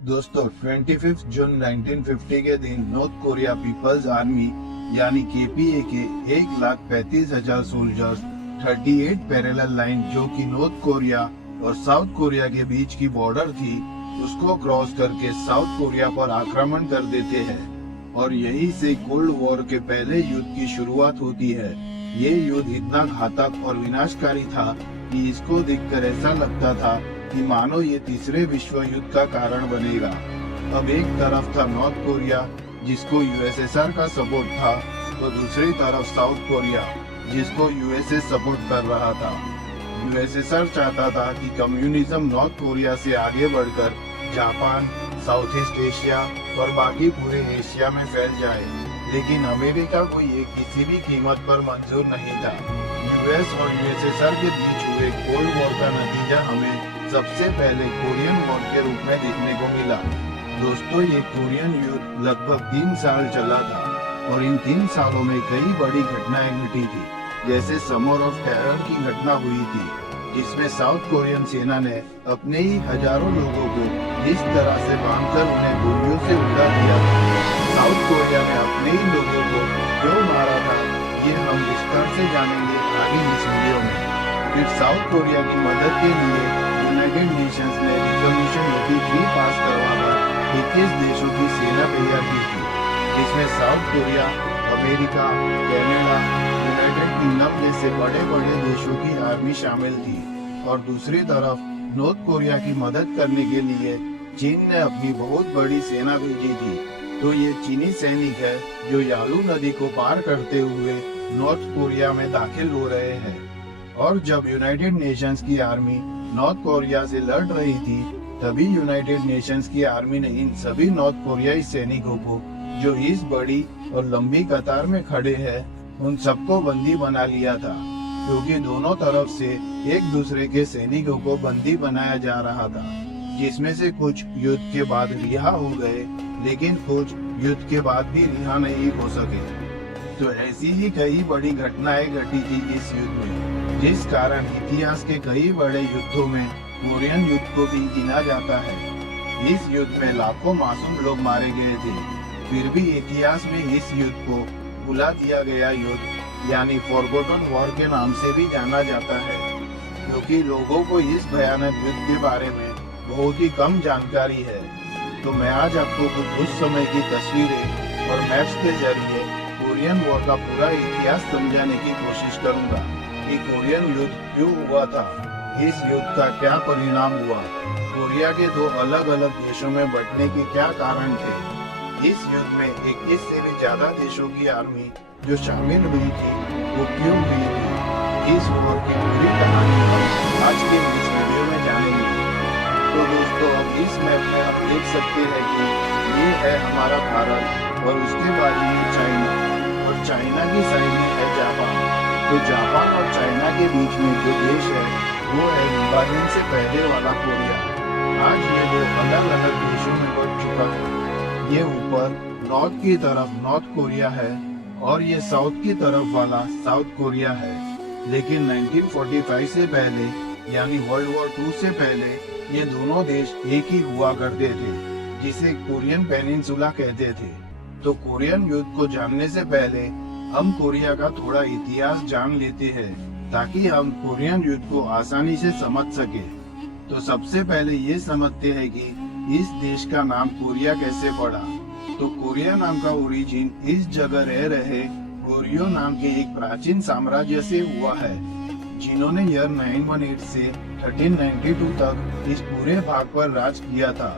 दोस्तों 25 जून 1950 के दिन नॉर्थ कोरिया पीपल्स आर्मी यानी केपीए के 1,35,000 सोल्जर्स 38 पैरेलल लाइन जो कि नॉर्थ कोरिया और साउथ कोरिया के बीच की बॉर्डर थी उसको क्रॉस करके साउथ कोरिया पर आक्रमण कर देते हैं और यही से कोल्ड वॉर के पहले युद्ध की शुरुआत होती है। ये युद्ध इतना घातक और विनाशकारी था कि इसको देखकर ऐसा लगता था कि मानो ये तीसरे विश्व युद्ध का कारण बनेगा। अब एक तरफ था नॉर्थ कोरिया जिसको यूएसएसआर का सपोर्ट था, तो दूसरी तरफ साउथ कोरिया जिसको यूएसए सपोर्ट कर रहा था। यूएसएसआर चाहता था कि कम्युनिज्म नॉर्थ कोरिया से आगे बढ़कर जापान, साउथ ईस्ट एशिया और बाकी पूरे एशिया में फैल जाए, लेकिन अमेरिका को ये किसी भी कीमत पर मंजूर नहीं था। यूएस और यूएसएसआर के बीच हुए कोल्ड वॉर का नतीजा हमें सबसे पहले कोरियन वॉर के रूप में देखने को मिला। दोस्तों, ये कोरियन युद्ध लगभग 3 साल चला था और इन 3 सालों में कई बड़ी घटनाएं घटी थी। जैसे समर ऑफ टेरर की घटना हुई थी जिसमें साउथ कोरियन सेना ने अपने ही हजारों लोगों को इस तरह से बांधकर उन्हें गोलियों से उड़ा दिया था। साउथ कोरिया ने अपने ही लोगों को क्यों मारा था ये हम विस्तार से जानेंगे आगे इस वीडियो में। फिर साउथ कोरिया की मदद के लिए यूनाइटेड नेशंस ने रिजोल्यूशन 83 पास करवाकर 21 देशों की सेना तैयार की थी, जिसमें South Korea, America, Canada, United kingdom जैसे बड़े बड़े देशों की आर्मी शामिल थी। और दूसरी तरफ नॉर्थ कोरिया की मदद करने के लिए चीन ने अपनी बहुत बड़ी सेना भेजी थी। तो ये चीनी सैनिक है जो यालू नदी को पार करते हुए नॉर्थ कोरिया में दाखिल हो रहे हैं। और जब यूनाइटेड नेशंस की आर्मी नॉर्थ कोरिया से लड़ रही थी, तभी यूनाइटेड नेशंस की आर्मी ने इन सभी नॉर्थ कोरियाई सैनिकों को जो इस बड़ी और लंबी कतार में खड़े हैं उन सबको बंदी बना लिया था, क्योंकि दोनों तरफ से एक दूसरे के सैनिकों को बंदी बनाया जा रहा था, जिसमें से कुछ युद्ध के बाद रिहा हो गए, लेकिन कुछ युद्ध के बाद भी रिहा नहीं हो सके। तो ऐसी ही कई बड़ी घटनाएं घटी थी इस युद्ध में, जिस कारण इतिहास के कई बड़े युद्धों में कोरियन युद्ध को भी गिना जाता है। इस युद्ध में लाखों मासूम लोग मारे गए थे, फिर भी इतिहास में इस युद्ध को भुला दिया गया युद्ध यानी फॉरगॉटन वॉर के नाम से भी जाना जाता है, क्योंकि लोगों को इस भयानक युद्ध के बारे में बहुत ही कम जानकारी है। तो मैं आज आपको कुछ उस समय की तस्वीरें और मैप्स के जरिए कोरियन वॉर का पूरा इतिहास समझाने की कोशिश करूंगा कि कोरियन युद्ध क्यों हुआ था, इस युद्ध का क्या परिणाम हुआ, कोरिया के दो अलग अलग देशों में बंटने के क्या कारण थे, इस युद्ध में 21 से भी ज्यादा देशों की आर्मी जो शामिल हुई थी वो क्यों हुई थी। इस वॉर की पूरी कहानी हम आज के इस वीडियो में जानेंगे। तो दोस्तों, अब इस मैप में आप देख सकते हैं कि ये है हमारा भारत और उसके बाद ये चाइना, और चाइना की साइड में है जापान। तो जापान और चाइना के बीच में जो देश है वो है विभाजन से पहले वाला कोरिया। आज ये दो अलग अलग देशों में बढ़ चुका है। ये ऊपर नॉर्थ की तरफ नॉर्थ कोरिया है और ये साउथ की तरफ वाला साउथ कोरिया है। लेकिन 1945 से पहले यानी वर्ल्ड वॉर 2 से पहले ये दोनों देश एक ही हुआ करते थे, जिसे कोरियन पेनिनसुला कहते थे। तो कोरियन युद्ध को जानने से पहले हम कोरिया का थोड़ा इतिहास जान लेते हैं, ताकि हम कोरियन युद्ध को आसानी से समझ सके। तो सबसे पहले ये समझते हैं कि इस देश का नाम कोरिया कैसे पड़ा। तो कोरिया नाम का ओरिजिन इस जगह रह रहे गोरियो नाम के एक प्राचीन साम्राज्य से हुआ है, जिन्होंने ईयर 918 से 1392 तक इस पूरे भाग पर राज किया था।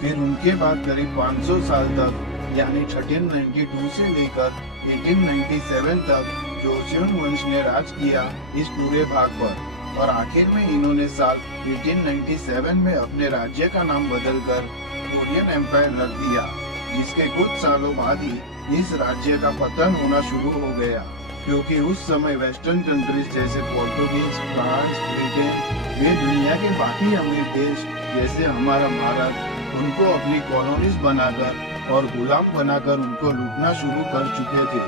फिर उनके बाद करीब 500 साल तक यानी 1392 से लेकर 1897 तक जोसेon वंश ने राज किया इस पूरे भाग पर, और आखिर में इन्होंने साल 1897 में अपने राज्य का नाम बदलकर कोरियन एम्पायर रख दिया, जिसके कुछ सालों बाद ही इस राज्य का पतन होना शुरू हो गया, क्योंकि उस समय वेस्टर्न कंट्रीज जैसे पोर्तुगीज, फ्रांस, ब्रिटेन वे दुनिया के बाकी अमीर देश जैसे हमारा भारत उनको अपनी कॉलोनीज बनाकर और गुलाम बनाकर उनको लूटना शुरू कर चुके थे,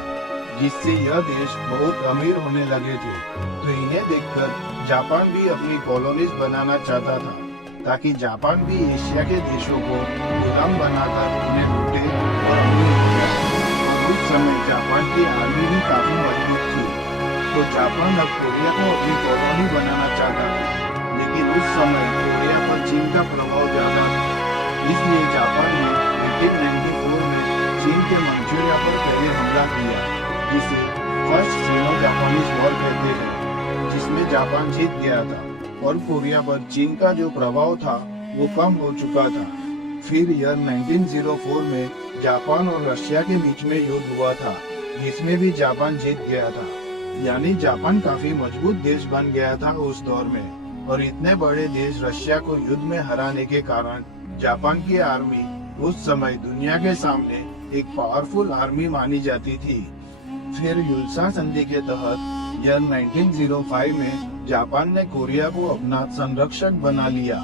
जिससे यह देश बहुत अमीर होने लगे थे। तो इन्हें देखकर जापान भी अपनी कॉलोनीज बनाना चाहता था, ताकि जापान भी एशिया के देशों को गुलाम बनाकर उन्हें लूटे और अमीर हो जाए। और उस समय जापान की आर्मी भी काफी मजबूत थी, तो जापान अब कोरिया को अपनी कॉलोनी बनाना चाहता था, लेकिन उस समय कोरिया पर चीन का प्रभाव ज्यादा था। इसलिए जापान ने 1894 में चीन के मंचूरिया पर पहले हमला किया, जिसे फर्स्ट सीनो जापानीज वॉर कहते हैं, जिसमें जापान जीत गया था और कोरिया पर चीन का जो प्रभाव था वो कम हो चुका था। फिर ईयर 1904 में जापान और रशिया के बीच में युद्ध हुआ था, जिसमें भी जापान जीत गया था। यानी जापान काफी मजबूत देश बन गया था उस दौर में, और इतने बड़े देश रशिया को युद्ध में हराने के कारण जापान की आर्मी उस समय दुनिया के सामने एक पावरफुल आर्मी मानी जाती थी। फिर युल्सा संधि के तहत ईयर 1905 में जापान ने कोरिया को अपना संरक्षक बना लिया,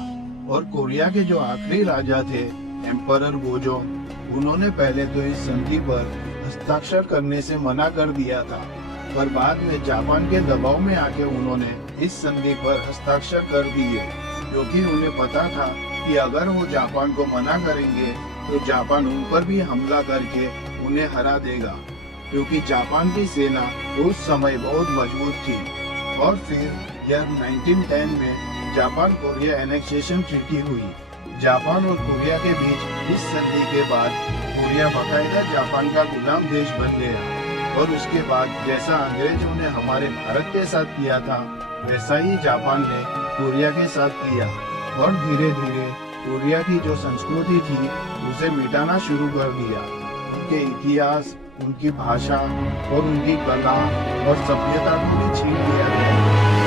और कोरिया के जो आखिरी राजा थे एम्परर गोजोंग, उन्होंने पहले तो इस संधि पर हस्ताक्षर करने से मना कर दिया था, पर बाद में जापान के दबाव में आके उन्होंने इस संधि पर हस्ताक्षर कर दिए, क्योंकि उन्हें पता था कि अगर वो जापान को मना करेंगे तो जापान उन पर भी हमला करके उन्हें हरा देगा, क्योंकि जापान की सेना उस समय बहुत मजबूत थी। और फिर ईयर 1910 में जापान कोरिया एनेक्सेशन ट्रीटी हुई। जापान और कोरिया के बीच इस संधि के बाद कोरिया बाकायदा जापान का गुलाम देश बन गया, और उसके बाद जैसा अंग्रेजों ने हमारे भारत के साथ किया था वैसा ही जापान ने कोरिया के साथ किया, और धीरे धीरे कोरिया की जो संस्कृति थी उसे मिटाना शुरू कर दिया। उनके इतिहास, उनकी भाषा और उनकी कला और सभ्यता को भी छीन लिया गया।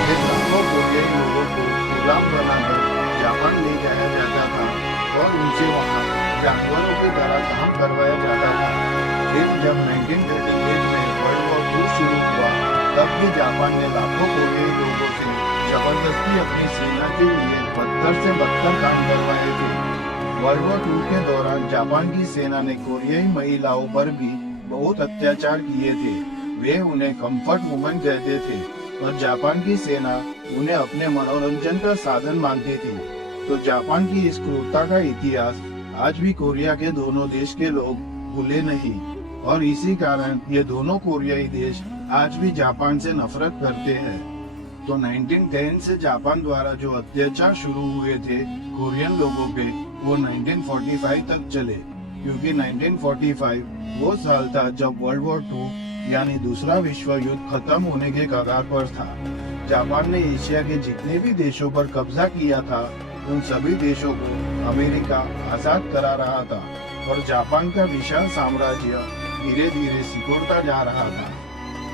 फिर लाखों कोरियाई लोगों को गुलाम बनाकर जापान ले जाया जाता था और उनसे वहाँ जानवरों की तरह काम करवाया जाता था। फिर जब 1938 में वर्ल्ड वॉर 2 शुरू हुआ, तब भी जापान ने लाखों कोरियाई लोगों से जबरदस्ती अपनी सेना के लिए बदतर से बदतर काम करवाए थे। वर्ल्ड वॉर 2 के दौरान जापान की सेना ने कोरियाई महिलाओं पर भी बहुत अत्याचार किए थे। वे उन्हें कंफर्ट वुमेन कहते थे, और जापान की सेना उन्हें अपने मनोरंजन का साधन मानती थी। तो जापान की इस क्रूरता का इतिहास आज भी कोरिया के दोनों देश के लोग भूले नहीं, और इसी कारण ये दोनों कोरियाई देश आज भी जापान से नफरत करते हैं। तो 1910 से जापान द्वारा जो अत्याचार शुरू हुए थे कोरियन लोगों पे, वो 1945 तक चले, क्योंकि 1945 वो साल था जब वर्ल्ड वॉर 2 यानी दूसरा विश्व युद्ध खत्म होने के कगार पर था। जापान ने एशिया के जितने भी देशों पर कब्जा किया था, उन सभी देशों को अमेरिका आजाद करा रहा था, और जापान का विशाल साम्राज्य धीरे धीरे सिकुड़ता जा रहा था।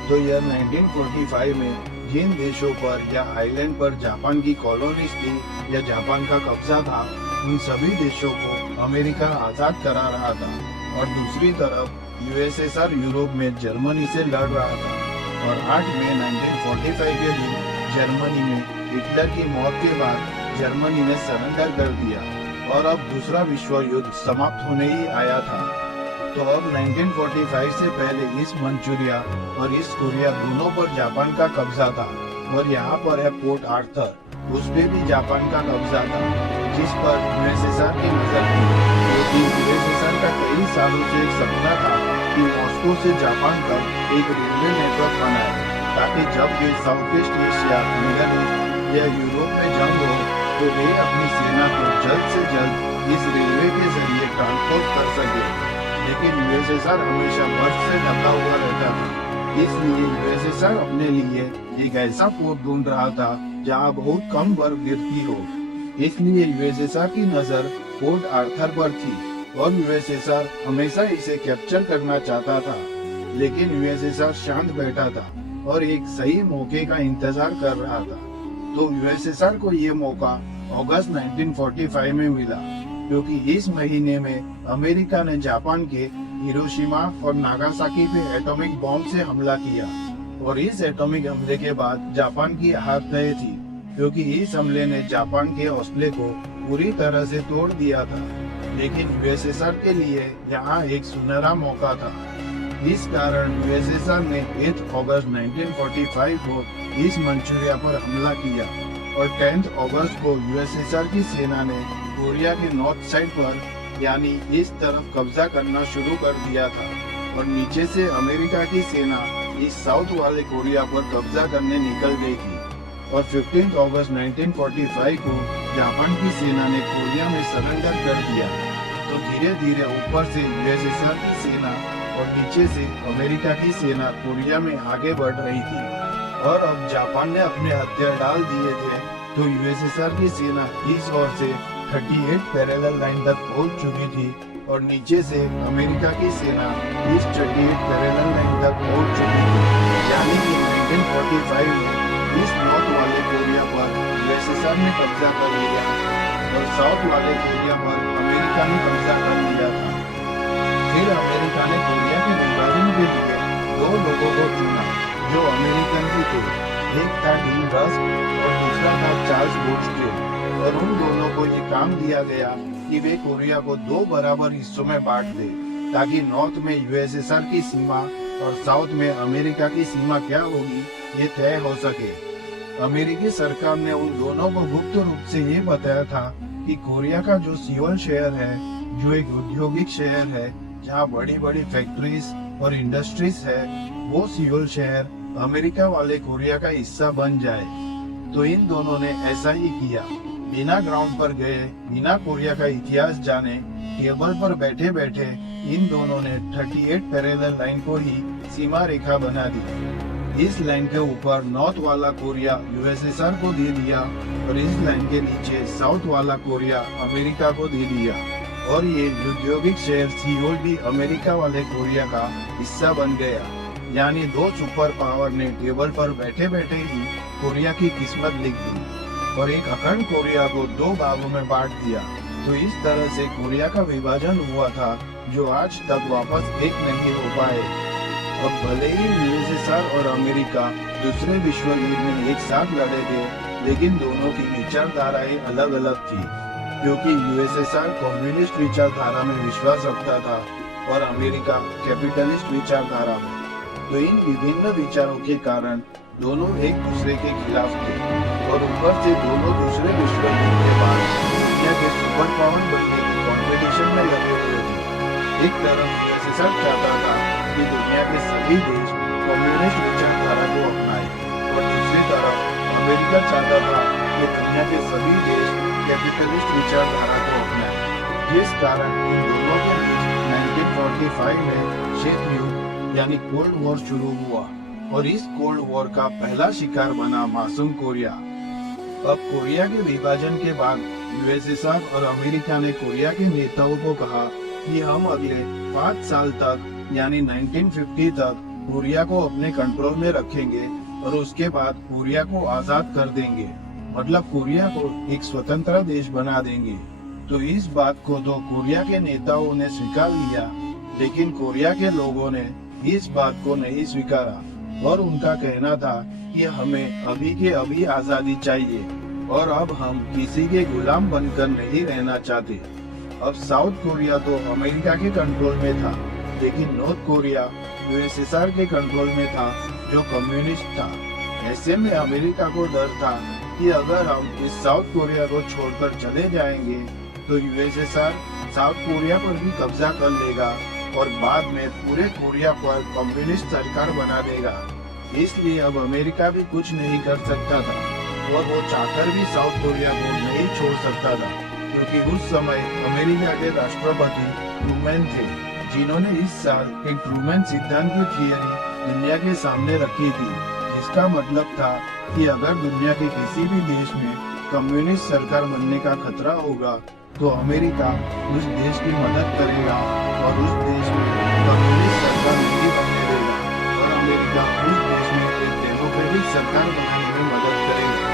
तो ईयर 1945 में जिन देशों पर या आइलैंड पर जापान की कॉलोनीज थी या जापान का कब्जा था, उन सभी देशों को अमेरिका आजाद करा रहा था, और दूसरी तरफ यूएसएसआर यूरोप में जर्मनी से लड़ रहा था। और 8 मई 1945 के दिन जर्मनी में हिटलर की मौत के बाद जर्मनी ने सरेंडर कर दिया, और अब दूसरा विश्व युद्ध समाप्त होने ही आया था। तो अब 1945 से पहले ईस्ट मंचूरिया और ईस्ट कोरिया दोनों पर जापान का कब्जा था, और यहाँ पर है पोर्ट आर्थर, उस पे भी जापान का कब्जा था, जिस पर यूएसएसआर की नजर थी, क्योंकि यूएसएसआर का कई सालों से एक सपना था कि मॉस्को से जापान तक एक रेलवे नेटवर्क बनाए, ताकि जब भी south east Asia, middle east या यूरोप में जंग हो तो वे अपनी सेना को जल्द से जल्द इस रेलवे के जरिए ट्रांसपोर्ट कर सके। लेकिन यूएसएसआर हमेशा बर्फ से ढका हुआ रहता था, इसलिए यूएसएसआर अपने लिए एक ऐसा पोर्ट ढूंढ रहा था जहां बहुत कम बर्फ गिरती हो। इसलिए यूएसएसआर की नजर पोर्ट आर्थर पर थी, और यूएसएसआर हमेशा इसे कैप्चर करना चाहता था। लेकिन यूएसएसआर शांत बैठा था और एक सही मौके का इंतजार कर रहा था। तो यूएसएसआर को ये मौका अगस्त 1945 में मिला, क्योंकि इस महीने में अमेरिका ने जापान के हिरोशिमा और नागासाकी पे एटॉमिक बॉम्ब से हमला किया, और इस एटॉमिक हमले के बाद जापान की हार तय थी, क्योंकि इस हमले ने जापान के हौसले को पूरी तरह से तोड़ दिया था। लेकिन यूएसएसआर के लिए यहाँ एक सुनहरा मौका था। इस कारण यूएसएसआर ने 8 अगस्त 1945 को ईस्ट मंचूरिया पर हमला किया, और 10 अगस्त को यूएसएसआर की सेना ने कोरिया के नॉर्थ साइड पर यानी इस तरफ कब्जा करना शुरू कर दिया था और नीचे से अमेरिका की सेना इस साउथ वाले कोरिया पर कब्जा करने निकल गई थी। और 15 अगस्त 1945 को जापान की सेना ने कोरिया में सरेंडर कर दिया। तो धीरे धीरे ऊपर से यूएसएसआर की सेना और नीचे से अमेरिका की सेना कोरिया में आगे बढ़ रही थी और अब जापान ने अपने हथियार डाल दिए थे तो यूएसएसआर की सेना इस ओर से 38 पैरेलल लाइन तक पहुंच चुकी थी और नीचे से अमेरिका की सेना इस 38 पैरेलल लाइन तक पहुंच चुकी थी। यानी कि 1945 में इस नॉर्थ वाले कोरिया पर यूएसएसआर ने कब्जा कर लिया और साउथ वाले कोरिया पर अमेरिका ने कब्जा कर लिया था। फिर अमेरिका ने कोरिया के विभाजन के लिए दो लोगों को चुना जो अमेरिकन भी थे। एक था डीन रस्क और दूसरा था चार्ल्स बॉक्सटेल और उन दोनों को ये काम दिया गया कि वे कोरिया को दो बराबर हिस्सों में बांट दे ताकि नॉर्थ में यूएसएसआर की सीमा और साउथ में अमेरिका की सीमा क्या होगी ये तय हो सके। अमेरिकी सरकार ने उन दोनों को गुप्त रूप से ये बताया था कि कोरिया का जो सियोल शहर है जो एक औद्योगिक शहर है जहाँ बड़ी बड़ी फैक्ट्रीज और इंडस्ट्रीज है, वो सियोल शहर अमेरिका वाले कोरिया का हिस्सा बन जाए। तो इन दोनों ने ऐसा ही किया। बिना ग्राउंड पर गए, बिना कोरिया का इतिहास जाने, टेबल पर बैठे बैठे इन दोनों ने 38 पैरेलल लाइन को ही सीमा रेखा बना दी। इस लाइन के ऊपर नॉर्थ वाला कोरिया यूएसएसआर को दे दिया और इस लाइन के नीचे साउथ वाला कोरिया अमेरिका को दे दिया और ये औद्योगिक शहर सियोल भी अमेरिका वाले कोरिया का हिस्सा बन गया। यानी दो सुपर पावर ने टेबल पर बैठे बैठे ही कोरिया की किस्मत लिख दी और एक अखंड कोरिया को दो भागों में बांट दिया। तो इस तरह से कोरिया का विभाजन हुआ था जो आज तक वापस एक नहीं हो पाए। अब भले ही यूएसएसआर और अमेरिका दूसरे विश्व युद्ध में एक साथ लड़े थे, लेकिन दोनों की विचारधाराएं अलग अलग थी क्योंकि यूएसएसआर कम्युनिस्ट विचारधारा में विश्वास रखता था और अमेरिका कैपिटलिस्ट विचारधारा में। तो इन विभिन्न विचारों के कारण दोनों एक दूसरे के खिलाफ थे और ऊपर से दोनों दूसरे विश्व युद्ध के बाद दुनिया के सुपर पावर बनने की कंपटीशन में लगे हुए थे। एक तरफ यूएसएसआर चाहता था कि दुनिया के सभी देश कम्युनिस्ट विचारधारा को अपनाएं और दूसरी तरफ अमेरिका चाहता था कि दुनिया के सभी देश कैपिटलिस्ट विचारधारा को अपनाएं। जिस कारण इन दोनों के बीच 1945 में शीत युद्ध यानी कोल्ड वॉर शुरू हुआ और इस कोल्ड वॉर का पहला शिकार बना मासूम कोरिया। अब कोरिया के विभाजन के बाद यूएसएसआर और अमेरिका ने कोरिया के नेताओं को कहा कि हम अगले 5 साल तक यानी 1950 तक कोरिया को अपने कंट्रोल में रखेंगे और उसके बाद कोरिया को आजाद कर देंगे, मतलब कोरिया को एक स्वतंत्र देश बना देंगे। तो इस बात को तो कोरिया के नेताओं ने स्वीकार लिया, लेकिन कोरिया के लोगों ने इस बात को नहीं स्वीकारा और उनका कहना था कि हमें अभी के अभी आजादी चाहिए और अब हम किसी के गुलाम बनकर नहीं रहना चाहते। अब साउथ कोरिया तो अमेरिका के कंट्रोल में था, लेकिन नॉर्थ कोरिया यूएसएसआर के कंट्रोल में था जो कम्युनिस्ट था। ऐसे में अमेरिका को डर था कि अगर हम इस साउथ कोरिया को छोड़कर चले जाएंगे तो यूएसएसआर साउथ कोरिया पर भी कब्जा कर लेगा और बाद में पूरे कोरिया पर कम्युनिस्ट सरकार बना देगा। इसलिए अब अमेरिका भी कुछ नहीं कर सकता था और वो चाहकर भी साउथ कोरिया को नहीं छोड़ सकता था क्योंकि उस समय अमेरिका के राष्ट्रपति ट्रूमैन थे जिन्होंने इस साल एक ट्रूमैन सिद्धांत की थियरी दुनिया के सामने रखी थी, जिसका मतलब था कि अगर दुनिया के किसी भी देश में कम्युनिस्ट सरकार बनने का खतरा होगा तो अमेरिका उस देश की मदद करेगा और उस देश में कम्युनिस्ट सरकार नहीं बनने देगा और अमेरिका उस देश में एक डेमोक्रेटिक सरकार बनाने में मदद करेगा।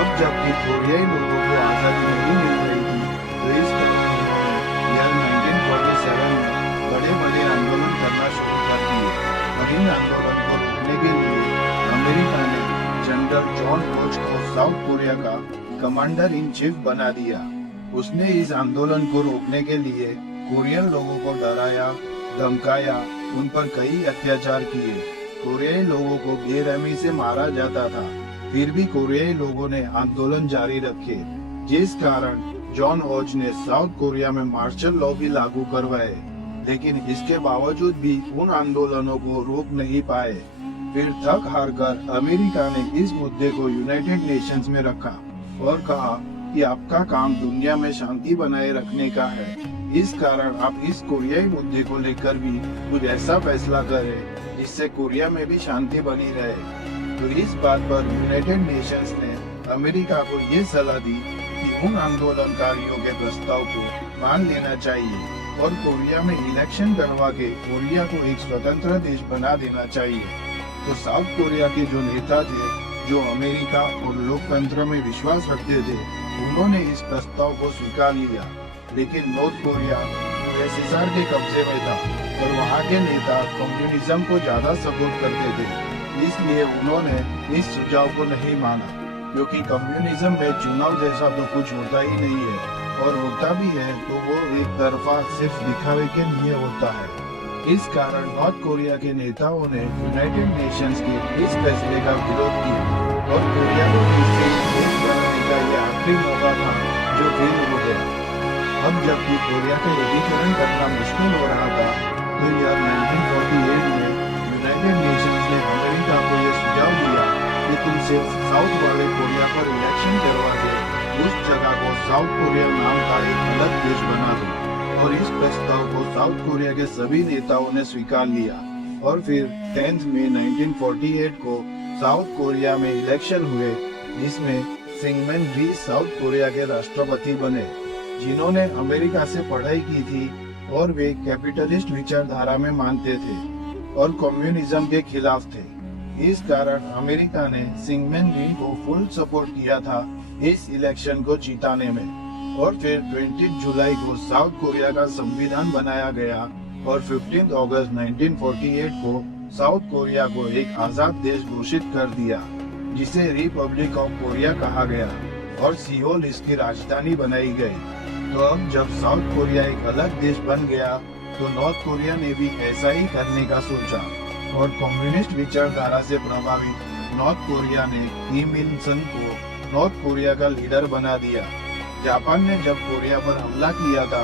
अब जबकि कोरियाई लोगों को आजादी नहीं मिल रही थी तो इस तरह उन्होंने ईयर 1947 में बड़े बड़े आंदोलन करना शुरू कर दिए और इन आंदोलन को रोकने के लिए अमेरिका ने जनरल जॉन रोज को साउथ कोरिया का कमांडर इन चीफ बना दिया। उसने इस आंदोलन को रोकने के लिए कोरियन लोगों को डराया, धमकाया, उन पर कई अत्याचार किए। कोरियाई लोगों को बेरहमी से मारा जाता था फिर भी कोरियाई लोगों ने आंदोलन जारी रखे, जिस कारण जॉन होज ने साउथ कोरिया में मार्शल लॉ भी लागू करवाए। लेकिन इसके बावजूद भी उन आंदोलनों को रोक नहीं पाए। फिर थक हार कर अमेरिका ने इस मुद्दे को यूनाइटेड नेशंस में रखा और कहा कि आपका काम दुनिया में शांति बनाए रखने का है, इस कारण आप इस कोरियाई मुद्दे को लेकर भी कुछ ऐसा फैसला करें जिससे कोरिया में भी शांति बनी रहे। तो इस बात पर यूनाइटेड नेशंस ने अमेरिका को ये सलाह दी कि उन आंदोलनकारियों के प्रस्ताव को मान लेना चाहिए और कोरिया में इलेक्शन करवा के कोरिया को एक स्वतंत्र देश बना देना चाहिए। तो साउथ कोरिया के जो नेता थे, जो अमेरिका और लोकतंत्र में विश्वास रखते थे, उन्होंने इस प्रस्ताव को स्वीकार लिया। लेकिन नॉर्थ कोरिया यूएसएसआर के कब्जे में था और वहाँ के नेता कम्युनिज्म को ज्यादा सपोर्ट करते थे, इसलिए उन्होंने इस सुझाव को नहीं माना, क्योंकि कम्युनिज्म में चुनाव जैसा तो कुछ होता ही नहीं है, और होता भी है तो वो एक तरफा सिर्फ दिखावे के लिए होता है। इस कारण नॉर्थ कोरिया के नेताओं ने यूनाइटेड नेशंस के इस फैसले का विरोध किया और कोरिया को इससे देश बनाने का ये आखिरी मौका था जो फेल हो गया। अब जबकि कोरिया का एकीकरण करना मुश्किल हो रहा था, तो यह 1948 में यूनाइटेड नेशंस ने अमेरिका को यह सुझाव दिया कि तुम सिर्फ साउथ वाले कोरिया पर इलेक्शन करवा के उस जगह को साउथ कोरिया नाम का एक अलग देश बना दो। और इस प्रस्ताव को साउथ कोरिया के सभी नेताओं ने स्वीकार लिया और फिर 10 मई 1948 को साउथ कोरिया में इलेक्शन हुए, जिसमें सिंगमैन री साउथ कोरिया के राष्ट्रपति बने, जिन्होंने अमेरिका से पढ़ाई की थी और वे कैपिटलिस्ट विचारधारा में मानते थे और कम्युनिज्म के खिलाफ थे। इस कारण अमेरिका ने सिंगमैन री को फुल सपोर्ट किया था इस इलेक्शन को जीताने में। और फिर 20 जुलाई को साउथ कोरिया का संविधान बनाया गया और 15 अगस्त 1948 को साउथ कोरिया को एक आजाद देश घोषित कर दिया, जिसे रिपब्लिक ऑफ कोरिया कहा गया और सियोल इसकी राजधानी बनाई गई। तो अब जब साउथ कोरिया एक अलग देश बन गया, तो नॉर्थ कोरिया ने भी ऐसा ही करने का सोचा और कम्युनिस्ट विचारधारा से प्रभावित नॉर्थ कोरिया ने किम इल संग को नॉर्थ कोरिया का लीडर बना दिया। जापान ने जब कोरिया पर हमला किया था,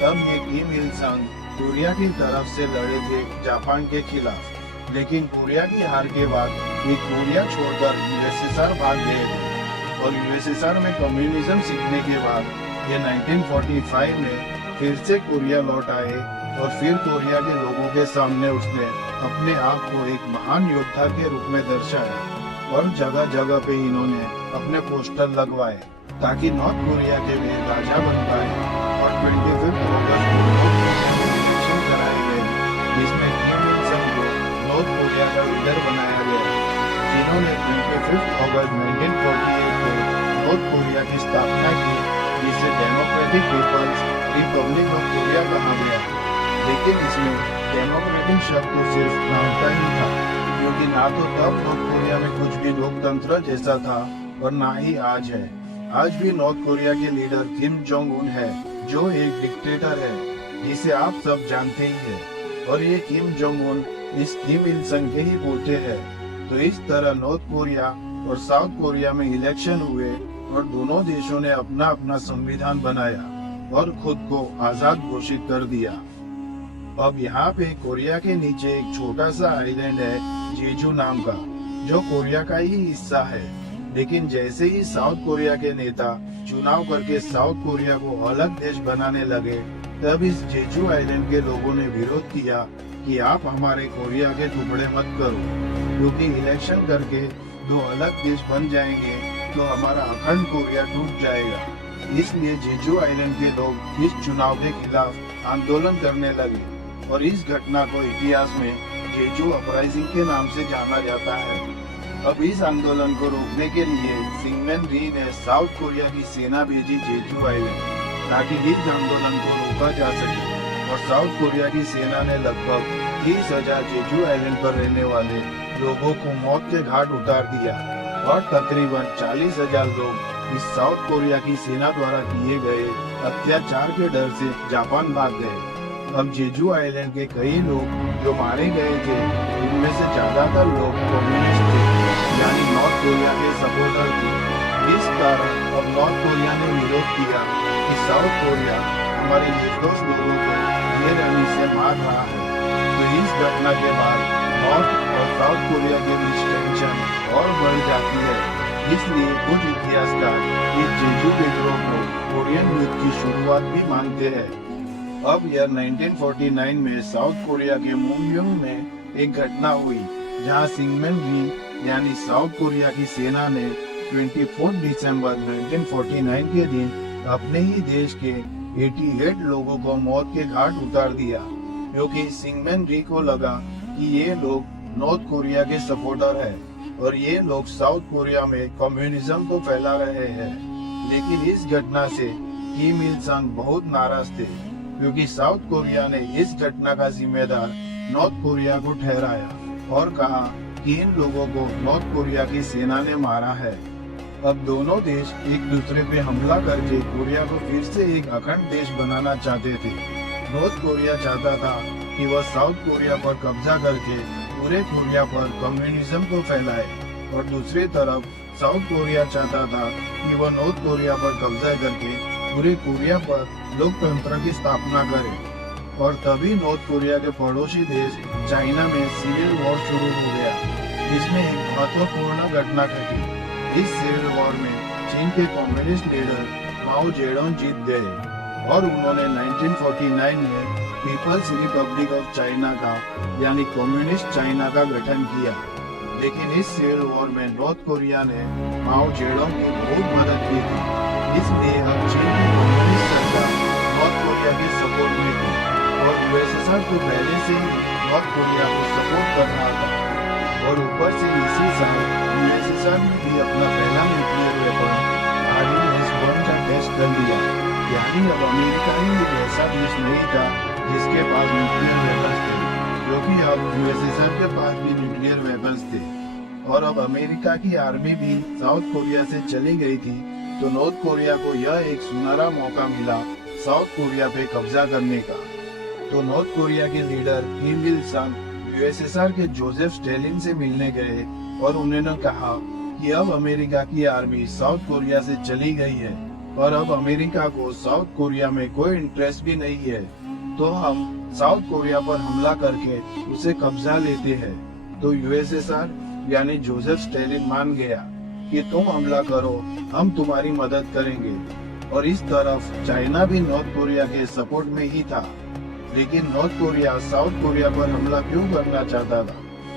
तब ये किम इल संग कोरिया की तरफ से लड़े थे जापान के खिलाफ, लेकिन कोरिया की हार के बाद ये कोरिया छोड़कर यूएसएसआर भाग गए थे और यूएसएसआर में कम्युनिज्म सीखने के बाद ये 1945 में फिर से कोरिया लौट आए और फिर कोरिया के लोगों के सामने उसने अपने आप को एक महान योद्धा के रूप में दर्शाया और जगह जगह पे इन्होंने अपने पोस्टर लगवाए ताकि नॉर्थ कोरिया के वे राजा बन पाए। और 25 अगस्त को नॉर्थ कोरिया में इलेक्शन कराए गए, जिसमें किम इल संग को नॉर्थ कोरिया का लीडर बनाया गया, जिन्होंने 25 अगस्त 1948 को नॉर्थ कोरिया की स्थापना की, जिसे Democratic People's Republic of Korea कहा गया। लेकिन इसमें डेमोक्रेटिक शब्द तो सिर्फ नाम का ही था, क्योंकि ना तो तब नॉर्थ कोरिया में कुछ भी लोकतंत्र जैसा था और ना ही आज है। आज भी नॉर्थ कोरिया के लीडर किम जोंग उन है, जो एक डिक्टेटर है जिसे आप सब जानते ही हैं, और ये किम जोंग उन इस किम इल संग के ही पोते हैं। तो इस तरह नॉर्थ कोरिया और साउथ कोरिया में इलेक्शन हुए और दोनों देशों ने अपना अपना संविधान बनाया और खुद को आजाद घोषित कर दिया। अब यहाँ पे कोरिया के नीचे एक छोटा सा आइलैंड है जेजू नाम का, जो कोरिया का ही हिस्सा है। लेकिन जैसे ही साउथ कोरिया के नेता चुनाव करके साउथ कोरिया को अलग देश बनाने लगे, तब इस जेजू आइलैंड के लोगों ने विरोध किया कि आप हमारे कोरिया के टुकड़े मत करो, क्योंकि इलेक्शन करके दो अलग देश बन जाएंगे तो हमारा अखंड कोरिया टूट जाएगा। इसलिए जेजू आइलैंड के लोग इस चुनाव के खिलाफ आंदोलन करने लगे और इस घटना को इतिहास में जेजू अपराइजिंग के नाम से जाना जाता है। अब इस आंदोलन को रोकने के लिए सिंगमैन री ने साउथ कोरिया की सेना भेजी जेजू आइलैंड, ताकि इस आंदोलन को रोका जा सके। और साउथ कोरिया की सेना ने लगभग 30,000 जेजू आइलैंड पर रहने वाले लोगों को मौत के घाट उतार दिया और तकरीबन 40,000 लोग इस साउथ कोरिया की सेना द्वारा किए गए अत्याचार के डर से जापान भाग गए। अब जेजू आइलैंड के कई लोग जो मारे गए थे, उनमें से ज्यादातर लोग कम्युनिस्ट थे। यानी नॉर्थ कोरिया के सपोर्टर थे। इस कारण अब नॉर्थ कोरिया ने विरोध किया कि साउथ कोरिया हमारे निर्दोष लोगों को बेरहमी से मार रहा है। तो इस घटना के बाद नॉर्थ और साउथ कोरिया के बीच टेंशन और बढ़ जाती है। इसलिए कुछ इतिहासकार इस जेजू विद्रोह को कोरियन युद्ध की शुरुआत भी मानते हैं। अब ईयर 1949 में साउथ कोरिया के मुंगयोंग में एक घटना हुई जहां सिंगमेन री यानी साउथ कोरिया की सेना ने 24 दिसंबर 1949 के दिन अपने ही देश के 88 लोगों को मौत के घाट उतार दिया, क्योंकि सिंगमेन री को लगा कि ये लोग नॉर्थ कोरिया के सपोर्टर हैं और ये लोग साउथ कोरिया में कम्युनिज्म को फैला रहे हैं। लेकिन इस घटना से किम इल संग बहुत नाराज थे, क्योंकि साउथ कोरिया ने इस घटना का जिम्मेदार नॉर्थ कोरिया को ठहराया और कहा कि इन लोगों को नॉर्थ कोरिया की सेना ने मारा है। अब दोनों देश एक दूसरे पे हमला करके कोरिया को फिर से एक अखंड देश बनाना चाहते थे। नॉर्थ कोरिया चाहता था कि वह साउथ कोरिया पर कब्जा करके पूरे कोरिया पर कम्युनिज्म को फैलाए, और दूसरी तरफ साउथ कोरिया चाहता था कि वह नॉर्थ कोरिया पर कब्जा करके पूरे कोरिया पर लोकतंत्र की स्थापना करे। और तभी नॉर्थ कोरिया के पड़ोसी देश चाइना में सिविल वॉर शुरू हो गया, जिसमें एक महत्वपूर्ण घटना घटी। इस सिविल वॉर में चीन के कम्युनिस्ट लीडर माओ जेडोंग जीत गए और उन्होंने 1949 में पीपल्स रिपब्लिक ऑफ चाइना का यानी कम्युनिस्ट चाइना का गठन किया। लेकिन इस सिविल वॉर में नॉर्थ कोरिया ने माओ जेडोंग की बहुत मदद की थी, इसलिए अब चीन की कम्युनिस्ट सरकार नॉर्थ कोरिया के सपोर्ट में थी और यूएसएसआर को पहले से ही नॉर्थ कोरिया को सपोर्ट कर रहा था। और ऊपर से इसी साल यूएसएसआर ने भी अपना पहला न्यूक्लियर वेपन RDS-1 का टेस्ट कर दिया, यानी अब अमेरिका ही एक ऐसा देश नहीं था जिसके पास न्यूक्लियर वेपन्स थे, क्योंकि अब यूएसएसआर के पास भी न्यूक्लियर वेपन्स थे। और अब अमेरिका की आर्मी भी साउथ कोरिया से चली गई थी, तो नॉर्थ कोरिया को यह एक सुनहरा मौका मिला साउथ कोरिया पे कब्जा करने का। तो नॉर्थ कोरिया के लीडर किम इल संग यूएसएसआर के जोसेफ स्टेलिन से मिलने गए और उन्होंने कहा कि अब अमेरिका की आर्मी साउथ कोरिया से चली गई है और अब अमेरिका को साउथ कोरिया में कोई इंटरेस्ट भी नहीं है, तो हम साउथ कोरिया पर हमला करके उसे कब्जा लेते हैं। तो यूएसएसआर यानी जोसेफ स्टेलिन मान गया कि तुम हमला करो, हम तुम्हारी मदद करेंगे। और इस तरफ चाइना भी नॉर्थ कोरिया के सपोर्ट में ही था। लेकिन नॉर्थ कोरिया साउथ कोरिया पर हमला क्यों करना चाहता था?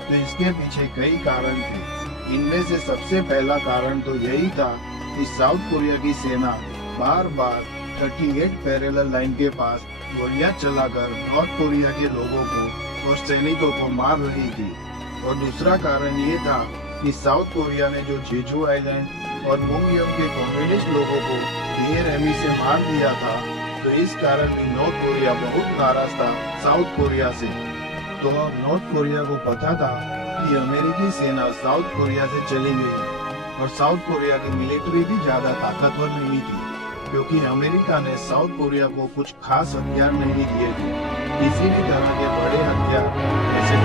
तो इसके पीछे कई कारण थे। इनमें से सबसे पहला कारण तो यही था कि साउथ कोरिया की सेना बार बार 38 पैरेलल लाइन के पास गोलियां चलाकर नॉर्थ कोरिया के लोगों को और सैनिकों को मार रही थी। और दूसरा कारण ये था कि साउथ कोरिया ने जो जेजू आइलैंड और मुंगयोंग के कम्युनिस्ट लोगों को बेरहमी से मार दिया था, तो इस कारण भी नॉर्थ कोरिया बहुत नाराज था साउथ कोरिया से। तो अब नॉर्थ कोरिया को पता था कि अमेरिकी सेना साउथ कोरिया से चली गई और साउथ कोरिया की मिलिट्री भी ज्यादा ताकतवर नहीं थी, क्योंकि अमेरिका ने साउथ कोरिया को कुछ खास हथियार नहीं दिए थे। किसी भी तरह के बड़े हथियार जैसे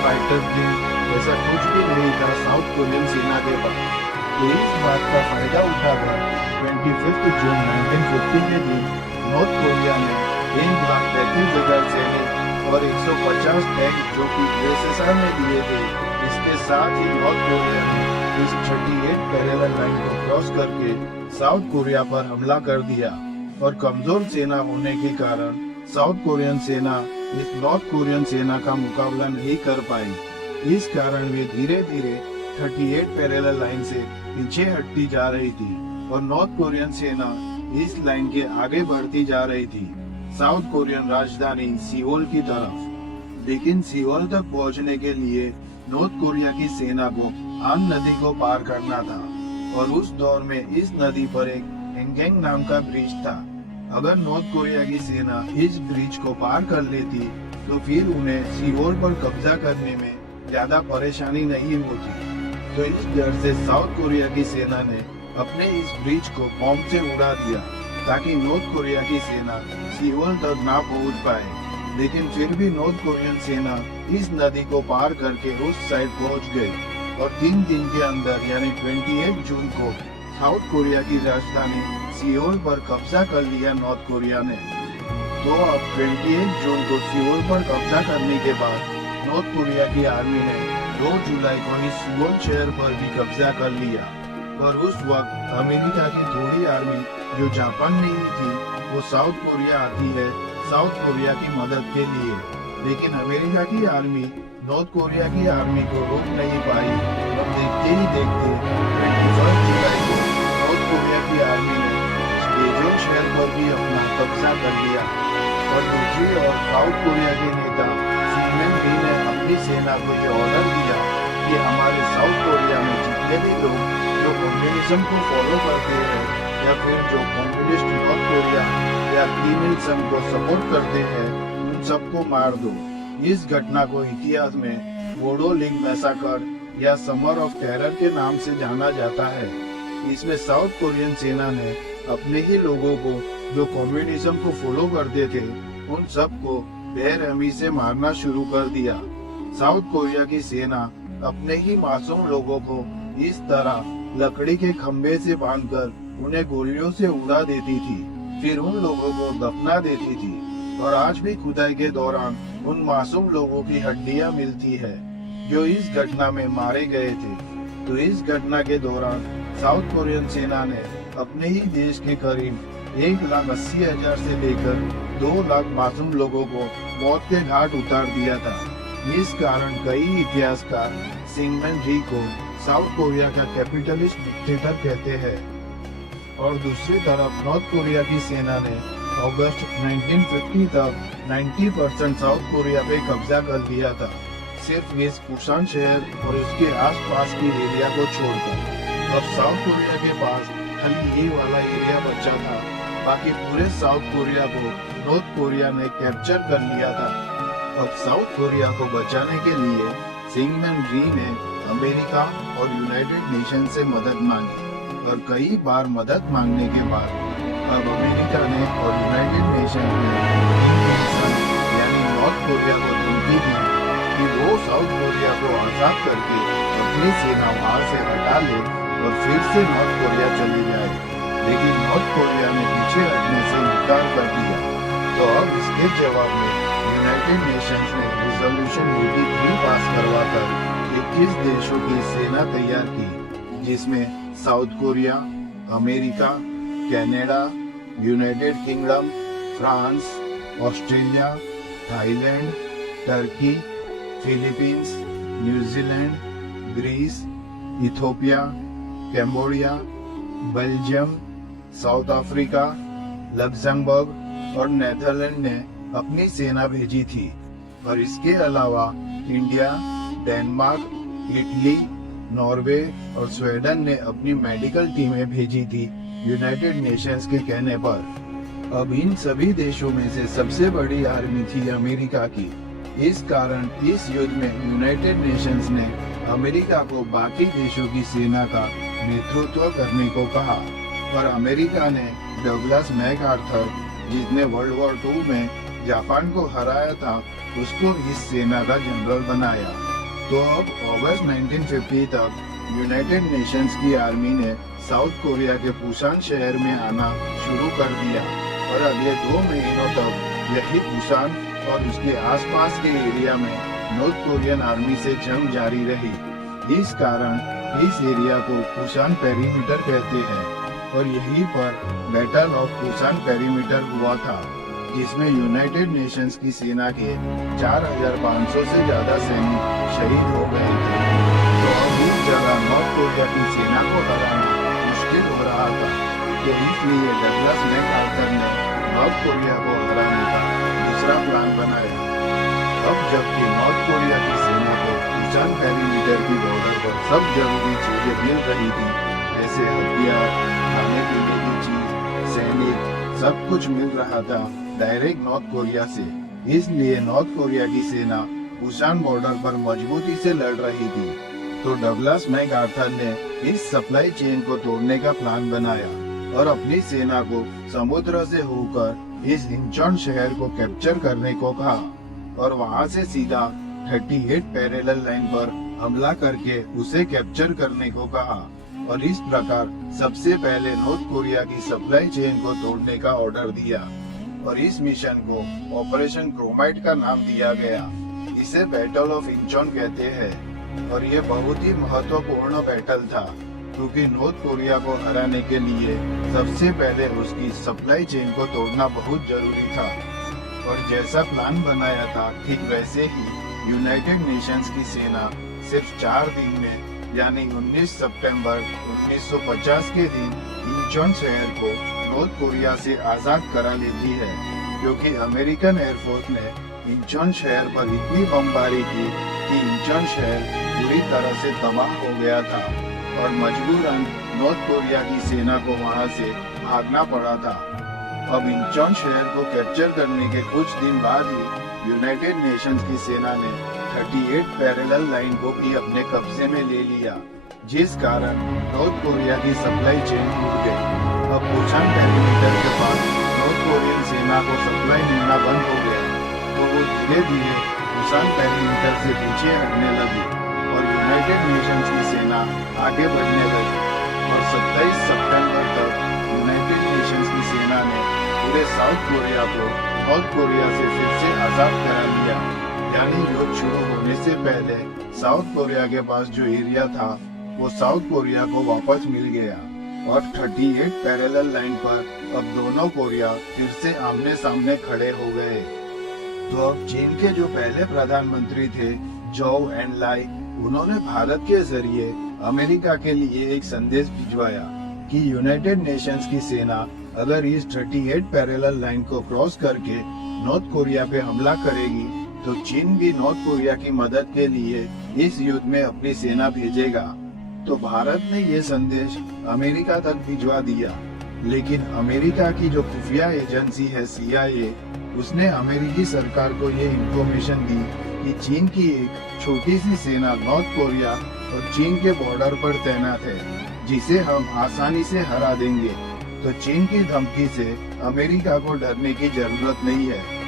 फाइटर प्लेन ऐसा कुछ भी नहीं था साउथ कोरियन सेना के पास। तो इस बात का फायदा उठाकर 25 जून 1950 के दिन नॉर्थ कोरिया में 1,35,000 सैनिक और 150 टैंक जो कि यूएसएसआर ने दिए थे, इसके साथ ही नॉर्थ कोरिया ने इस 38 पैरेलल लाइन को क्रॉस करके साउथ कोरिया पर हमला कर दिया। और कमजोर सेना होने के कारण साउथ कोरियन सेना इस नॉर्थ कोरियन सेना का मुकाबला नहीं कर पाई। इस कारण वे धीरे धीरे 38 पैरेलल लाइन से पीछे हटती जा रही थी और नॉर्थ कोरियन सेना इस लाइन के आगे बढ़ती जा रही थी साउथ कोरियन राजधानी सियोल की तरफ। लेकिन सियोल तक पहुंचने के लिए नॉर्थ कोरिया की सेना को हान नदी को पार करना था और उस दौर में इस नदी पर एक हेंगेंग नाम का ब्रिज था। अगर नॉर्थ कोरिया की सेना इस ब्रिज को पार कर लेती तो फिर उन्हें सियोल पर कब्जा करने में ज्यादा परेशानी नहीं होती। तो इस डर से साउथ कोरिया की सेना ने अपने इस ब्रिज को बॉम्ब से उड़ा दिया ताकि नॉर्थ कोरिया की सेना सियोल तक ना पहुंच पाए। लेकिन फिर भी नॉर्थ कोरियन सेना इस नदी को पार करके उस साइड पहुंच गई और 3 दिन के अंदर यानी 28 जून को साउथ कोरिया की राजधानी सियोल पर कब्जा कर लिया नॉर्थ कोरिया ने। तो अब 28 जून को सियोल पर कब्जा करने के बाद नॉर्थ कोरिया की आर्मी ने 2 जुलाई को ही सियोल शहर पर भी कब्जा कर लिया। और उस वक्त अमेरिका की थोड़ी आर्मी जो जापान में ही थी वो साउथ कोरिया आती है साउथ कोरिया की मदद के लिए। लेकिन अमेरिका की आर्मी नॉर्थ कोरिया की आर्मी को रोक नहीं पाई और देखते ही देखते 21 जुलाई को नॉर्थ कोरिया की आर्मी ने डेजोन शहर पर भी अपना कब्जा कर लिया। और दूसरी ओर साउथ कोरिया के नेता सीमेन री ने अपनी सेना को ये ऑर्डर दिया कि हमारे साउथ कोरिया में जितने भी लोग जो कम्युनिज्म को फॉलो करते हैं या फिर जो कम्युनिस्ट नॉर्थ कोरिया या किम इल सम को सपोर्ट करते हैं उन सबको मार दो। इस घटना को इतिहास में वोडो लिंग मैसाकर या समर ऑफ टेरर के नाम से जाना जाता है। इसमें साउथ कोरियन सेना ने अपने ही लोगों को जो कम्युनिज्म को फॉलो करते थे उन सबको बेरहमी से मारना शुरू कर दिया। साउथ कोरिया की सेना अपने ही मासूम लोगों को इस तरह लकड़ी के खंभे से बांधकर उन्हें गोलियों से उड़ा देती थी, फिर उन लोगों को दफना देती थी। और आज भी खुदाई के दौरान उन मासूम लोगों की हड्डियां मिलती है जो इस घटना में मारे गए थे। तो इस घटना के दौरान साउथ कोरियन सेना ने अपने ही देश के करीब 1,80,000 से लेकर 2 लाख मासूम लोगों को मौत के घाट उतार दिया था। इस कारण कई इतिहासकार सिंगमैन री को साउथ कोरिया का कैपिटलिस्ट डिक्टेटर कहते हैं। और दूसरी तरफ नॉर्थ कोरिया की सेना ने अगस्त 1950 तक 90% साउथ कोरिया पे कब्जा कर लिया था, सिर्फ इस पुसान शहर और उसके आसपास की एरिया को छोड़कर। अब साउथ कोरिया के पास खाली ये वाला एरिया बचा था, बाकी पूरे साउथ कोरिया को नॉर्थ कोरिया ने कैप्चर कर लिया था। अब साउथ कोरिया को बचाने के लिए सिंगमैन री ने अमेरिका और यूनाइटेड नेशन से मदद मांगी और कई बार मदद मांगने के बाद अब अमेरिका ने और यूनाइटेड नेशन ने यानी नॉर्थ कोरिया को धमकी दी कि वो साउथ कोरिया को आजाद करके अपनी सेना वहां से हटा ले और फिर से नॉर्थ कोरिया चले जाए। लेकिन नॉर्थ कोरिया ने पीछे हटने से इनकार कर दिया। तो अब इसके जवाब में यूनाइटेड नेशंस ने रिजोल्यूशन 83 पास करवाकर 21 देशों की सेना तैयार की, जिसमें South Korea, America, Canada, United Kingdom, France, Australia, Thailand, Turkey, Philippines, New Zealand, Greece, Ethiopia, Cambodia, Belgium, South Africa, Luxembourg और नेदरलैंड ने अपनी सेना भेजी थी। और इसके अलावा इंडिया, डेनमार्क, इटली, नॉर्वे और स्वीडन ने अपनी मेडिकल टीमें भेजी थी यूनाइटेड नेशंस के कहने पर। अब इन सभी देशों में से सबसे बड़ी आर्मी थी अमेरिका की। इस कारण इस युद्ध में यूनाइटेड नेशंस ने अमेरिका को बाकी देशों की सेना का नेतृत्व करने को कहा और अमेरिका ने डगलस मैकआर्थर, जिसने वर्ल्ड वॉर 2 में जापान को हराया था, उसको इस सेना का जनरल बनाया। तो अब अगस्त 1950 तक यूनाइटेड नेशंस की आर्मी ने साउथ कोरिया के पुसान शहर में आना शुरू कर दिया और अगले 2 महीनों तक यही पुसान और उसके आसपास के एरिया में नॉर्थ कोरियन आर्मी से जंग जारी रही। इस कारण इस एरिया को पुसान पेरीमीटर कहते हैं और यहीं पर बैटल ऑफ पुसान पेरीमीटर हुआ था, जिसमें यूनाइटेड नेशंस की सेना के 4,500 से ज्यादा सैनिक शहीद हो गए थे। तो अब इस जगह नॉर्थ कोरिया की सेना को हराना मुश्किल हो रहा था, तो इसलिए डगलस मैकआर्थर ने नॉर्थ कोरिया को हराने का दूसरा प्लान बनाया। अब जबकि नॉर्थ कोरिया की सेना को पुसान पेरीमीटर की बॉर्डर पर सब जरूरी चीजें मिल रही थी, जैसे हथियार, खाने पीने की चीज, सैनिक, सब कुछ मिल रहा था डायरेक्ट नॉर्थ कोरिया से, इसलिए नॉर्थ कोरिया की सेना पुसान बॉर्डर पर मजबूती से लड़ रही थी। तो डगलस मैकआर्थर ने इस सप्लाई चेन को तोड़ने का प्लान बनाया और अपनी सेना को समुद्र से होकर इस इंचॉन शहर को कैप्चर करने को कहा और वहां से सीधा 38 पैरेलल लाइन पर हमला करके उसे कैप्चर करने को कहा और इस प्रकार सबसे पहले नॉर्थ कोरिया की सप्लाई चेन को तोड़ने का ऑर्डर दिया और इस मिशन को ऑपरेशन क्रोमाइट का नाम दिया गया। इसे बैटल ऑफ इंचॉन कहते हैं और ये बहुत ही महत्वपूर्ण बैटल था क्योंकि नॉर्थ कोरिया को हराने के लिए सबसे पहले उसकी सप्लाई चेन को तोड़ना बहुत जरूरी था और जैसा प्लान बनाया था ठीक वैसे ही यूनाइटेड नेशंस की सेना सिर्फ 4 दिन में यानी 19 सितंबर 1950 के दिन इंचॉन शहर को नॉर्थ कोरिया से आजाद करा लेती है क्योंकि अमेरिकन एयरफोर्स ने इंचॉन शहर पर इतनी बमबारी की कि इंचॉन शहर पूरी तरह से तबाह हो गया था और मजबूरन नॉर्थ कोरिया की सेना को वहां से भागना पड़ा था। अब इंचॉन शहर को कैप्चर करने के कुछ दिन बाद ही यूनाइटेड नेशंस की सेना ने 38 पैरेलल लाइन को भी अपने कब्जे में ले लिया जिस कारण नॉर्थ कोरिया की सप्लाई चेन टूट गई। अब पुछान पेरीमीटर के बाद नॉर्थ कोरियन सेना को सप्लाई मिलना बंद हो गया तो वो धीरे धीरे पुछान पेरीमीटर से पीछे हटने लगी और यूनाइटेड नेशंस की सेना आगे बढ़ने लगी और 27 सितंबर तक यूनाइटेड नेशंस की सेना ने पूरे साउथ कोरिया को नॉर्थ कोरिया से फिर से आजाद करा लिया। यानी युद्ध शुरू होने से पहले साउथ कोरिया के पास जो एरिया था वो साउथ कोरिया को वापस मिल गया और 38 पैरेलल लाइन पर अब दोनों कोरिया फिर से आमने सामने खड़े हो गए। तो अब चीन के जो पहले प्रधानमंत्री थे जोउ एनलाई, उन्होंने भारत के जरिए अमेरिका के लिए एक संदेश भिजवाया कि यूनाइटेड नेशंस की सेना अगर इस 38 पैरेलल लाइन को क्रॉस करके नॉर्थ कोरिया पे हमला करेगी तो चीन भी नॉर्थ कोरिया की मदद के लिए इस युद्ध में अपनी सेना भेजेगा। तो भारत ने ये संदेश अमेरिका तक भिजवा दिया लेकिन अमेरिका की जो खुफिया एजेंसी है CIA, उसने अमेरिकी सरकार को ये इंफॉर्मेशन दी कि चीन की एक छोटी सी सेना नॉर्थ कोरिया और चीन के बॉर्डर पर तैनात है जिसे हम आसानी से हरा देंगे। तो चीन की धमकी से अमेरिका को डरने की जरूरत नहीं है।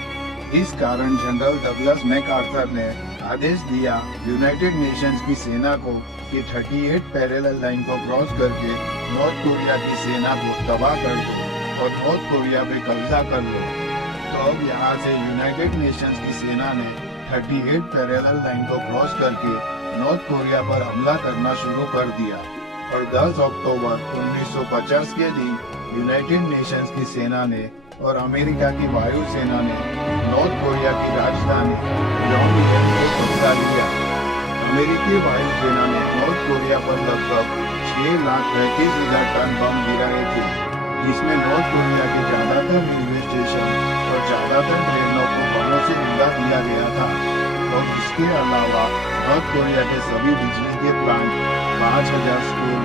इस कारण जनरल डगलस मैकआर्थर ने आदेश दिया यूनाइटेड नेशंस की सेना को कि 38 पैरेलल लाइन को क्रॉस करके नॉर्थ कोरिया की सेना को तबाह कर दो और नॉर्थ कोरिया पे कब्जा कर लो। तो अब यहाँ से यूनाइटेड नेशंस की सेना ने 38 पैरेलल लाइन को क्रॉस करके नॉर्थ कोरिया पर हमला करना शुरू कर दिया और 10 अक्टूबर 1950 के दिन यूनाइटेड नेशंस की सेना ने और अमेरिका की वायु सेना ने नॉर्थ कोरिया की राजधानी प्योंगयांग को कब्जा लिया। अमेरिकी वायु सेना ने नॉर्थ कोरिया पर लगभग 6,35,000 टन बम गिराए थे जिसमें नॉर्थ कोरिया के ज्यादातर रेलवे स्टेशन और ज्यादातर ट्रेनों को बमों से हमला किया गया था और इसके अलावा नॉर्थ कोरिया के सभी बिजली के प्लांट, 5,000 स्कूल,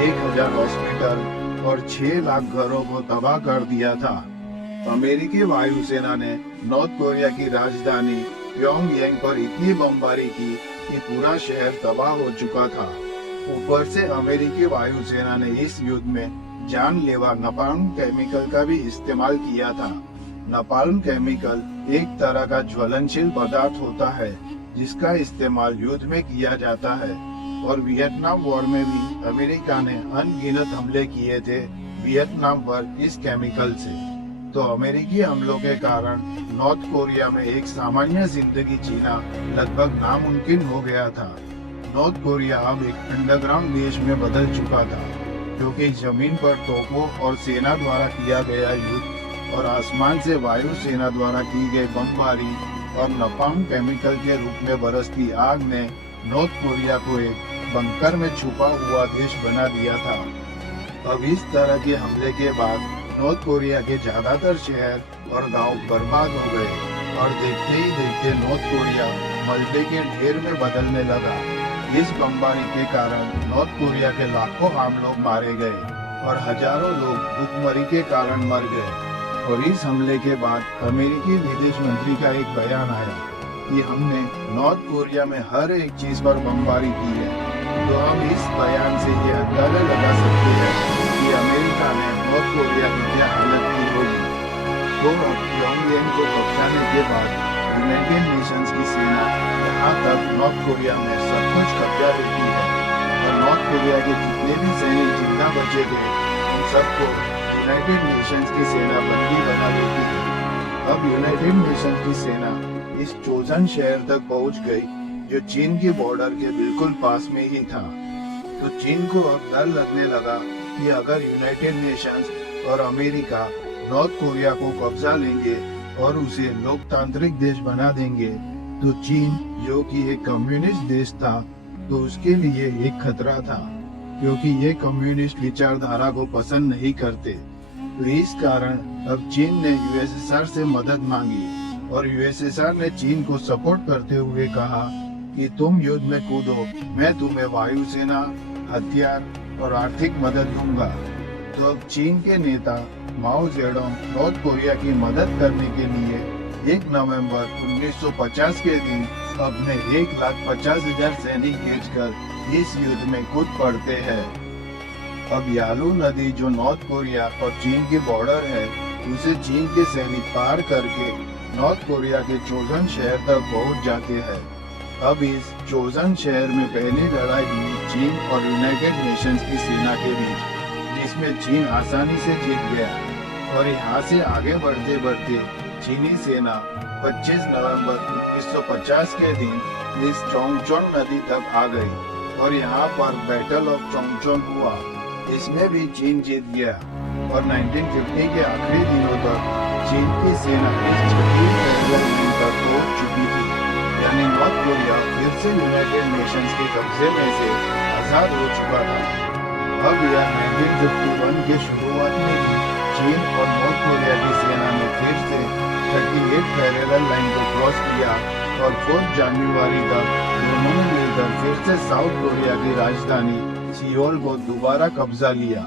1,000 हॉस्पिटल और 6 लाख घरों को तबाह कर दिया था। अमेरिकी वायुसेना ने नॉर्थ कोरिया की राजधानी प्योंगयांग पर इतनी बमबारी की कि पूरा शहर तबाह हो चुका था। ऊपर से अमेरिकी वायुसेना ने इस युद्ध में जानलेवा नपाल्म केमिकल का भी इस्तेमाल किया था। नपाल्म केमिकल एक तरह का ज्वलनशील पदार्थ होता है जिसका इस्तेमाल युद्ध में किया जाता है और वियतनाम वॉर में भी अमेरिका ने अनगिनत हमले किए थे वियतनाम पर इस केमिकल से। तो अमेरिकी हमलों के कारण नॉर्थ कोरिया में एक सामान्य जिंदगी जीना लगभग नामुमकिन हो गया था। नॉर्थ कोरिया अब एक अंडरग्राउंड देश में बदल चुका था क्योंकि जमीन पर तोपों और सेना द्वारा किया गया युद्ध और आसमान से वायु सेना द्वारा की गई बमबारी और नपाल्म केमिकल के रूप में बरसती आग ने नॉर्थ कोरिया को एक बंकर में छुपा हुआ देश बना दिया था। अब इस तरह के हमले के बाद नॉर्थ कोरिया के ज्यादातर शहर और गांव बर्बाद हो गए और देखते ही देखते नॉर्थ कोरिया मलबे के ढेर में बदलने लगा। इस बमबारी के कारण नॉर्थ कोरिया के लाखों आम लोग मारे गए और हजारों लोग भूखमरी के कारण मर गए। और इस हमले के बाद अमेरिकी विदेश मंत्री का एक बयान आया कि हमने नॉर्थ कोरिया में हर एक चीज पर बमबारी की है। तो हम इस बयान से ये अंदाजा लगा सकते हैं कि अमेरिका ने नॉर्थ कोरिया की क्या हालत की होगी। तो प्योंगयांग को बचाने के बाद यूनाइटेड नेशंस की सेना जहां तक नॉर्थ कोरिया में सब कुछ कब्जा लेती है और नॉर्थ कोरिया के जितने भी सैनिक जिंदा बचे थे उन सबको यूनाइटेड नेशंस की सेना बंदी बना लेती है। अब यूनाइटेड नेशंस की सेना इस चोजन शहर तक पहुंच गई जो चीन के बॉर्डर के बिल्कुल पास में ही था। तो चीन को अब डर लगने लगा कि अगर यूनाइटेड नेशंस और अमेरिका नॉर्थ कोरिया को कब्जा लेंगे और उसे लोकतांत्रिक देश बना देंगे तो चीन जो कि एक कम्युनिस्ट देश था तो उसके लिए एक खतरा था, क्योंकि ये कम्युनिस्ट विचारधारा को पसंद नहीं करते। तो इस कारण अब चीन ने यूएसएसआर से मदद मांगी और यूएसएसआर ने चीन को सपोर्ट करते हुए कहा कि तुम युद्ध में कूदो, मैं तुम्हें वायुसेना, हथियार और आर्थिक मदद दूंगा। तो अब चीन के नेता माओ जेडोंग नॉर्थ कोरिया की मदद करने के लिए 1 नवंबर 1950 के दिन अपने 1,50,000 सैनिक भेजकर इस युद्ध में कूद पड़ते हैं। अब यालू नदी जो नॉर्थ कोरिया और चीन के बॉर्डर है उसे चीन के सैनिक पार करके नॉर्थ कोरिया के चोजन शहर तक पहुंच जाते हैं। अब इस चोजन शहर में पहली लड़ाई हुई चीन और यूनाइटेड नेशंस की सेना के बीच, जिसमें चीन आसानी से जीत गया और यहाँ से आगे बढ़ते बढ़ते चीनी सेना 25 नवंबर 1950 के दिन इस चोंगचोन नदी तक आ गई और यहाँ पर बैटल ऑफ चोंगचोन हुआ। इसमें भी चीन जीत गया और 1950 के आखिरी दिनों तक चीन की सेना इस छठी पैरेलल तक पहुंच चुकी थी, यानी नॉर्थ कोरिया फिर से यूनाइटेड नेशंस के कब्जे में से आजाद हो चुका था। अब यह 1951 के शुरुआत में ही चीन और नॉर्थ कोरिया की सेना ने फिर से 38 पैरेलल लाइन को क्रॉस किया और 4 जनवरी तक दोनों ने मिलकर फिर से साउथ कोरिया की राजधानी सियोल को दोबारा कब्जा लिया।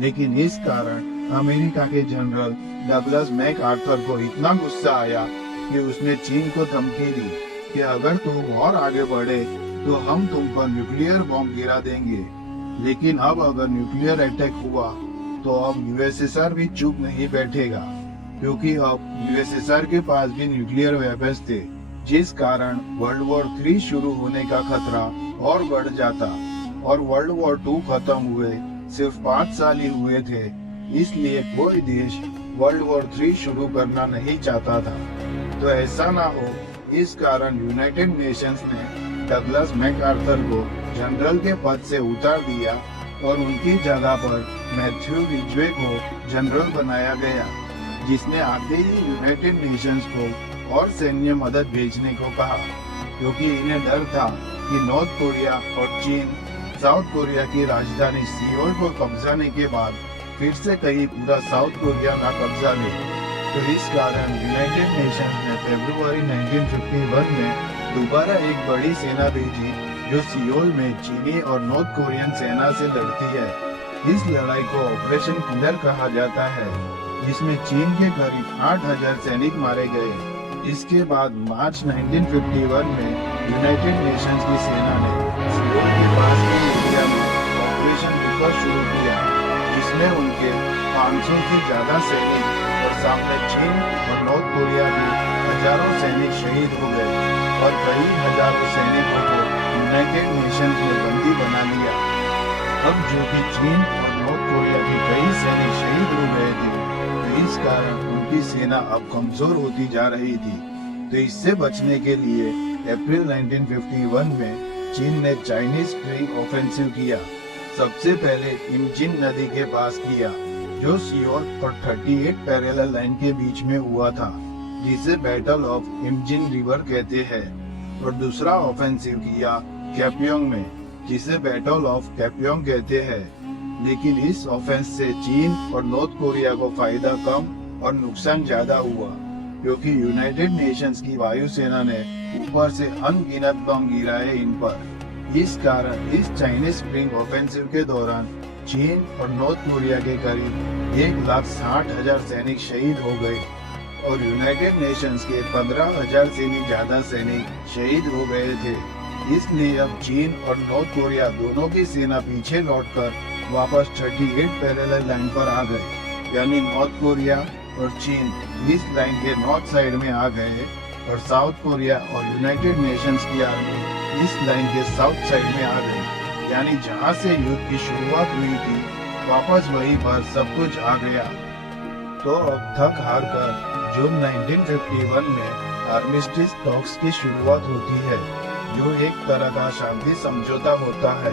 लेकिन इस कारण अमेरिका के जनरल डगलस मैकआर्थर को इतना गुस्सा आया कि उसने चीन को धमकी दी कि अगर तुम और आगे बढ़े तो हम तुम पर न्यूक्लियर बॉम्ब गिरा देंगे। लेकिन अब अगर न्यूक्लियर अटैक हुआ तो अब यूएसएसआर भी चुप नहीं बैठेगा, क्योंकि अब यूएसएसआर के पास भी न्यूक्लियर वेपन्स थे, जिस कारण वर्ल्ड वॉर 3 शुरू होने का खतरा और बढ़ जाता। और वर्ल्ड वॉर 2 खत्म हुए सिर्फ 5 साल ही हुए थे, इसलिए कोई देश वर्ल्ड वॉर 3 शुरू करना नहीं चाहता था। तो ऐसा ना हो, इस कारण यूनाइटेड नेशंस ने डगलस मैकआर्थर को जनरल के पद से उतार दिया और उनकी जगह पर मैथ्यू रिजवे को जनरल बनाया गया, जिसने आते ही यूनाइटेड नेशंस को और सैन्य मदद भेजने को कहा, क्योंकि इन्हें डर था कि नॉर्थ कोरिया और चीन साउथ कोरिया की राजधानी सियोल को कब्जाने के बाद फिर से कहीं पूरा साउथ कोरिया ना कब्जा ले। तो इस कारण यूनाइटेड नेशंस ने फरवरी 1951 में दोबारा एक बड़ी सेना भेजी जो सियोल में चीनी और नॉर्थ कोरियन सेना से लड़ती है। इस लड़ाई को ऑपरेशन किलर कहा जाता है, जिसमें चीन के करीब 8,000 सैनिक मारे गए। इसके बाद मार्च 1951 में यूनाइटेड नेशंस की सेना ने सियोल के पास के एरिया में ऑपरेशन रिपर शुरू किया, जिसमें उनके 500 से ज्यादा सैनिक और सामने चीन और नॉर्थ कोरिया के हजारों सैनिक शहीद हो गए और कई हजारों सैनिकों को यूनाइटेड नेशंस ने बंदी बना लिया। अब जो कि चीन और नॉर्थ कोरिया के कई सैनिक शहीद हो गए थे, तो इस कारण उनकी सेना अब कमजोर होती जा रही थी। तो इससे बचने के लिए अप्रैल 1951 में चीन ने चाइनीज स्प्रिंग ऑफेंसिव किया। सबसे पहले इमजिन नदी के पास किया, जो सियोल और 38 पैरेलल लाइन के बीच में हुआ था, जिसे बैटल ऑफ इमजिन रिवर कहते हैं। और दूसरा ऑफेंसिव किया कैप्योंग में, जिसे बैटल ऑफ कैप्योंग कहते हैं। लेकिन इस ऑफेंस से चीन और नॉर्थ कोरिया को फायदा कम और नुकसान ज्यादा हुआ, क्योंकि यूनाइटेड नेशंस की वायुसेना ने ऊपर से अनगिनत बम गिराए इन पर। इस कारण इस चाइनीज स्प्रिंग ऑफेंसिव के दौरान चीन और नॉर्थ कोरिया के करीब 1,60,000 सैनिक शहीद हो गए और यूनाइटेड नेशंस के 15,000 से भी ज्यादा सैनिक शहीद हो गए थे। इसलिए अब चीन और नॉर्थ कोरिया दोनों की सेना पीछे लौटकर वापस 38 पैरेलल लाइन पर आ गए, यानी नॉर्थ कोरिया और चीन इस लाइन के नॉर्थ साइड में आ गए और साउथ कोरिया और यूनाइटेड नेशंस की आर्मी इस लाइन के साउथ साइड में आ गई। यानी जहां से युद्ध की शुरुआत हुई थी वापस वहीं पर सब कुछ आ गया। तो अब थक हार कर जून 1951 में आर्मिस्टिस टॉक्स की शुरुआत होती है, जो एक तरह का शांति समझौता होता है,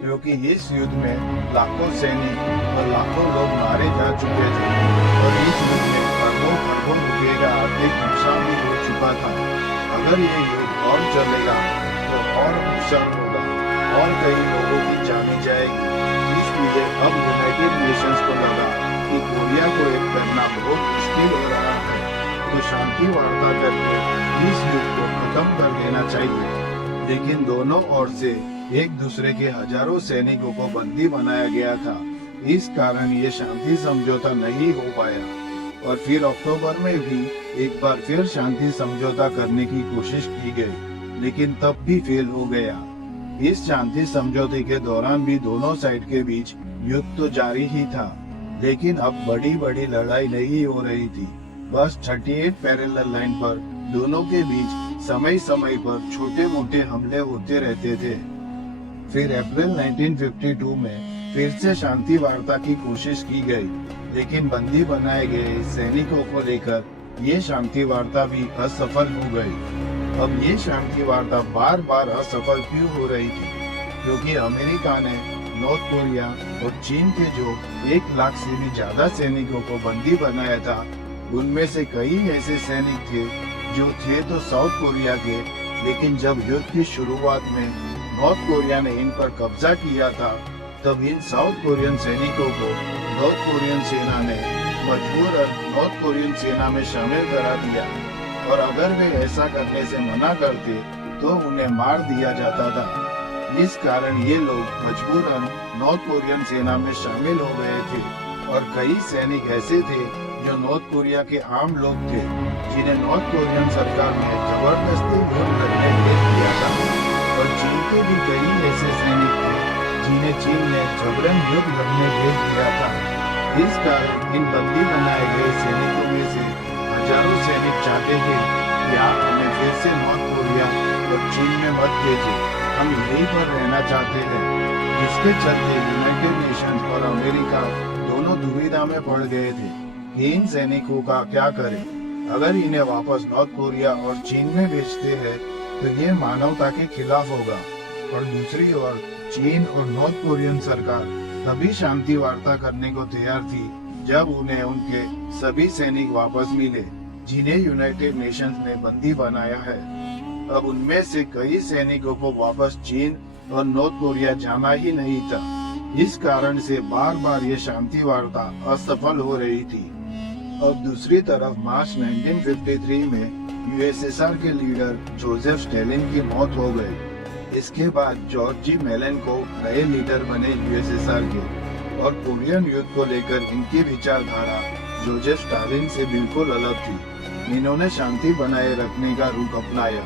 क्योंकि इस युद्ध में लाखों सैनिक और लाखों लोग मारे जा चुके थे और इस युद्ध में खरबों रुपये का आर्थिक नुकसान भी हो चुका था। अगर ये युद्ध और चलेगा तो और नुकसान होगा और कई लोगों की जाने जाएगी। इसलिए अब यूनाइटेड नेशंस को लगा कि कोरिया को एक करना बहुत मुश्किल हो रहा है, तो शांति वार्ता करके इस युद्ध को खत्म कर देना चाहिए। लेकिन दोनों ओर से एक दूसरे के हजारों सैनिकों को बंदी बनाया गया था, इस कारण ये शांति समझौता नहीं हो पाया। और फिर अक्टूबर में भी एक बार फिर शांति समझौता करने की कोशिश की गई, लेकिन तब भी फेल हो गया। इस शांति समझौते के दौरान भी दोनों साइड के बीच युद्ध तो जारी ही था, लेकिन अब बड़ी लड़ाई नहीं हो रही थी। बस 38 पैरेलल लाइन पर दोनों के बीच समय समय पर छोटे मोटे हमले होते रहते थे। फिर अप्रैल 1952 में फिर से शांति वार्ता की कोशिश की गई, लेकिन बंदी बनाए गए सैनिकों को लेकर ये शांति वार्ता भी असफल हो गई। अब ये शांति वार्ता बार असफल क्यों हो रही थी? क्योंकि अमेरिका ने नॉर्थ कोरिया और चीन के जो 1 लाख से भी ज्यादा सैनिकों को बंदी बनाया था, उनमें से कई ऐसे सैनिक थे जो थे तो साउथ कोरिया के, लेकिन जब युद्ध की शुरुआत में नॉर्थ कोरिया ने इन पर कब्जा किया था, तब इन साउथ कोरियन सैनिकों को नॉर्थ कोरियन सेना ने मजबूरन नॉर्थ कोरियन सेना में शामिल करा दिया, और अगर वे ऐसा करने से मना करते तो उन्हें मार दिया जाता था। इस कारण ये लोग मजबूरन नॉर्थ कोरियन सेना में शामिल हो गए थे, और कई सैनिक ऐसे थे जो नॉर्थ कोरिया के आम लोग थे, जिन्हें नॉर्थ कोरियन सरकार ने जबरदस्ती युद्ध लड़ने भेज दिया था। और चीन के भी कई ऐसे सैनिक थे जिन्हें चीन ने जबरन युद्ध लड़ने भेज दिया था। इस कारण इन बंदी बनाए गए सैनिकों में से हजारों सैनिक चाहते थे कि आप हमें फिर से नॉर्थ कोरिया और चीन में मत भेजें, हम यहीं पर रहना चाहते हैं। जिसके चलते यूनाइटेड नेशंस और अमेरिका दोनों दुविधा में पड़ गए थे कि इन सैनिकों का क्या करें। अगर इन्हें वापस नॉर्थ कोरिया और चीन में भेजते हैं तो ये मानवता के खिलाफ होगा, और दूसरी ओर चीन और नॉर्थ कोरियन सरकार तभी शांति वार्ता करने को तैयार थी जब उन्हें उनके सभी सैनिक वापस मिले जिन्हें यूनाइटेड नेशंस ने बंदी बनाया है। अब उनमें से कई सैनिकों को वापस चीन और नॉर्थ कोरिया जाना ही नहीं था। इस कारण से बार ये शांति वार्ता असफल हो रही थी। अब दूसरी तरफ मार्च 1953 में यूएसएसआर के लीडर जोसेफ स्टालिन की मौत हो गई। इसके बाद जॉर्ज जी मेलेनकोव नए लीडर बने यूएसएसआर के, और कोरियन युद्ध को लेकर इनकी विचारधारा जोसेफ स्टालिन से बिल्कुल अलग थी। इन्होंने शांति बनाए रखने का रुख अपनाया,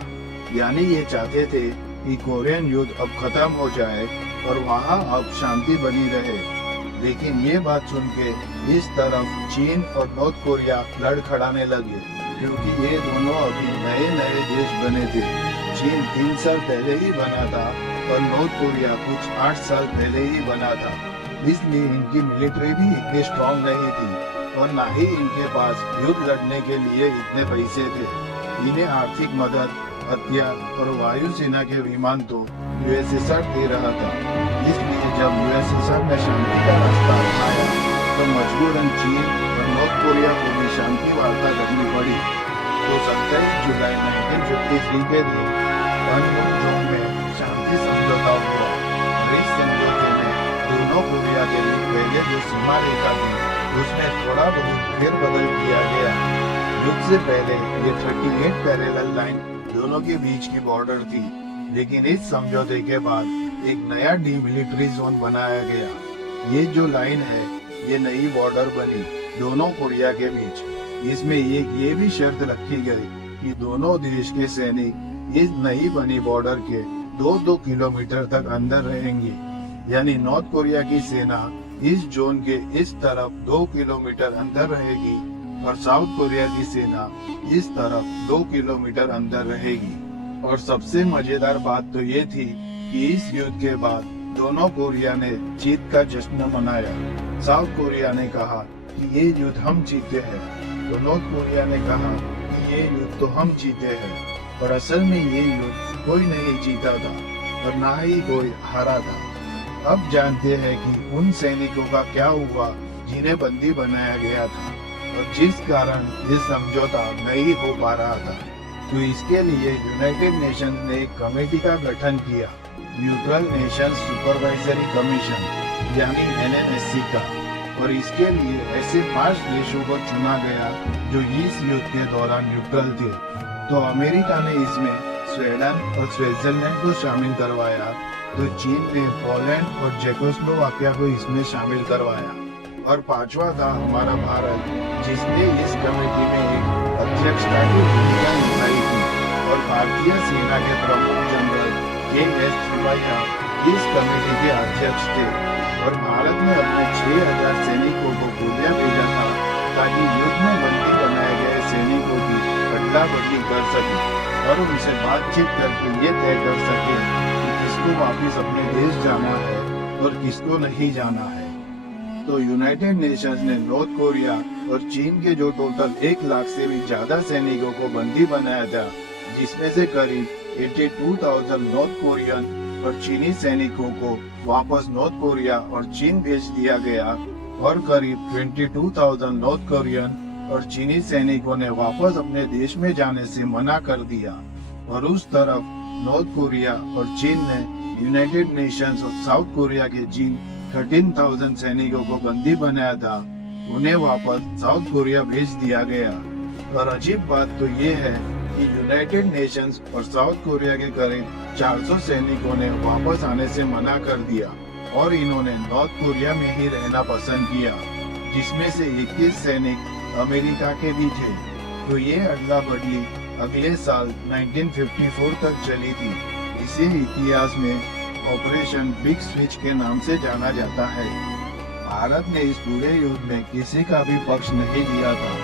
यानी ये चाहते थे कि कोरियन युद्ध अब खत्म हो जाए और वहाँ अब शांति बनी रहे। लेकिन ये बात सुन के इस तरफ चीन और नॉर्थ कोरिया लड़खड़ाने लगे, क्योंकि ये दोनों अभी नए देश बने थे। चीन 3 साल पहले ही बना था और नॉर्थ कोरिया कुछ 8 साल पहले ही बना था, इसलिए इनकी मिलिट्री भी इतनी स्ट्रॉन्ग नहीं थी और न ही इनके पास युद्ध लड़ने के लिए इतने पैसे थे। इन्हें आर्थिक मदद, हथियार और वायुसेना के विमान तो यूएसएसआर दे रहा था। इसलिए जब यूएसएसआर ने शांति का रास्ता अपनाया तो मजबूरन चीन और नॉर्थ कोरिया को भी शांति वार्ता करनी पड़ी। तो 27 जुलाई 1953 के दिन पनमुन में शांति समझौता हुआ। इस समझौते में दोनों कोरिया के बीच पहले जो सीमा रेखा थी उसमें थोड़ा बहुत फेरबदल किया गया। युद्ध से पहले ये 38 पैरेलल लाइन दोनों के बीच की बॉर्डर थी, लेकिन इस समझौते के बाद एक नया डीमिलिट्री जोन बनाया गया। ये जो लाइन है ये नई बॉर्डर बनी दोनों कोरिया के बीच। इसमें ये भी शर्त रखी गई कि दोनों देश के सैनिक इस नई बनी बॉर्डर के 2-2 किलोमीटर तक अंदर रहेंगे, यानी नॉर्थ कोरिया की सेना इस जोन के इस तरफ 2 किलोमीटर अंदर रहेगी और साउथ कोरिया की सेना इस तरफ 2 किलोमीटर अंदर रहेगी। और सबसे मजेदार बात तो ये थी कि इस युद्ध के बाद दोनों कोरिया ने जीत का जश्न मनाया। साउथ कोरिया ने कहा कि ये युद्ध हम जीते हैं, तो नॉर्थ कोरिया ने कहा कि ये युद्ध तो हम जीते हैं। पर असल में ये युद्ध कोई नहीं जीता था और ना ही कोई हारा था। अब जानते हैं कि उन सैनिकों का क्या हुआ जिन्हें बंदी बनाया गया था और जिस कारण ये समझौता नहीं हो पा रहा था। तो इसके लिए यूनाइटेड नेशंस ने एक कमेटी का गठन किया, न्यूट्रल नेशंस सुपरवाइजरी कमीशन यानी NNSC का। और इसके लिए ऐसे 5 देशों को चुना गया जो इस युद्ध के दौरान न्यूट्रल थे। तो अमेरिका ने इसमें स्वीडन और स्विट्जरलैंड को शामिल करवाया, तो चीन ने पोलैंड और चेकोस्लोवाकिया को इसमें शामिल करवाया। और 5वां था हमारा भारत, जिसने इस कमेटी में एक अध्यक्षता की भूमिका निभाई थी। और भारतीय सेना के प्रमुख जनरल KS त्रिपाठी इस कमेटी के अध्यक्ष थे। और भारत ने अपने 6000 सैनिकों को कोरिया भेजा था ताकि युद्ध में बंदी बनाए गए सैनिकों की अदला बदली कर सके और उनसे बातचीत करके ये तय कर सके कि किसको वापिस अपने देश जाना है और किसको नहीं जाना है। तो यूनाइटेड नेशंस ने नॉर्थ कोरिया और चीन के जो टोटल 1 लाख से भी ज्यादा सैनिकों को बंदी बनाया था, जिसमें से करीब 82,000 नॉर्थ कोरियन और चीनी सैनिकों को वापस नॉर्थ कोरिया और चीन भेज दिया गया और करीब 22,000 नॉर्थ कोरियन और चीनी सैनिकों ने वापस अपने देश में जाने से मना कर दिया। और उस तरफ नॉर्थ कोरिया और चीन ने यूनाइटेड नेशंस और साउथ कोरिया के जिन 13,000 सैनिकों को बंदी बनाया था, उन्हें वापस साउथ कोरिया भेज दिया गया। और अजीब बात तो ये है कि यूनाइटेड नेशंस और साउथ कोरिया के करीब 400 सैनिकों ने वापस आने से मना कर दिया और इन्होंने नॉर्थ कोरिया में ही रहना पसंद किया, जिसमें से 21 सैनिक अमेरिका के भी थे। तो ये अदला बदली अगले साल 1954 तक चली थी। इसे इतिहास में ऑपरेशन बिग स्विच के नाम से जाना जाता है। भारत ने इस पूरे युद्ध में किसी का भी पक्ष नहीं लिया था,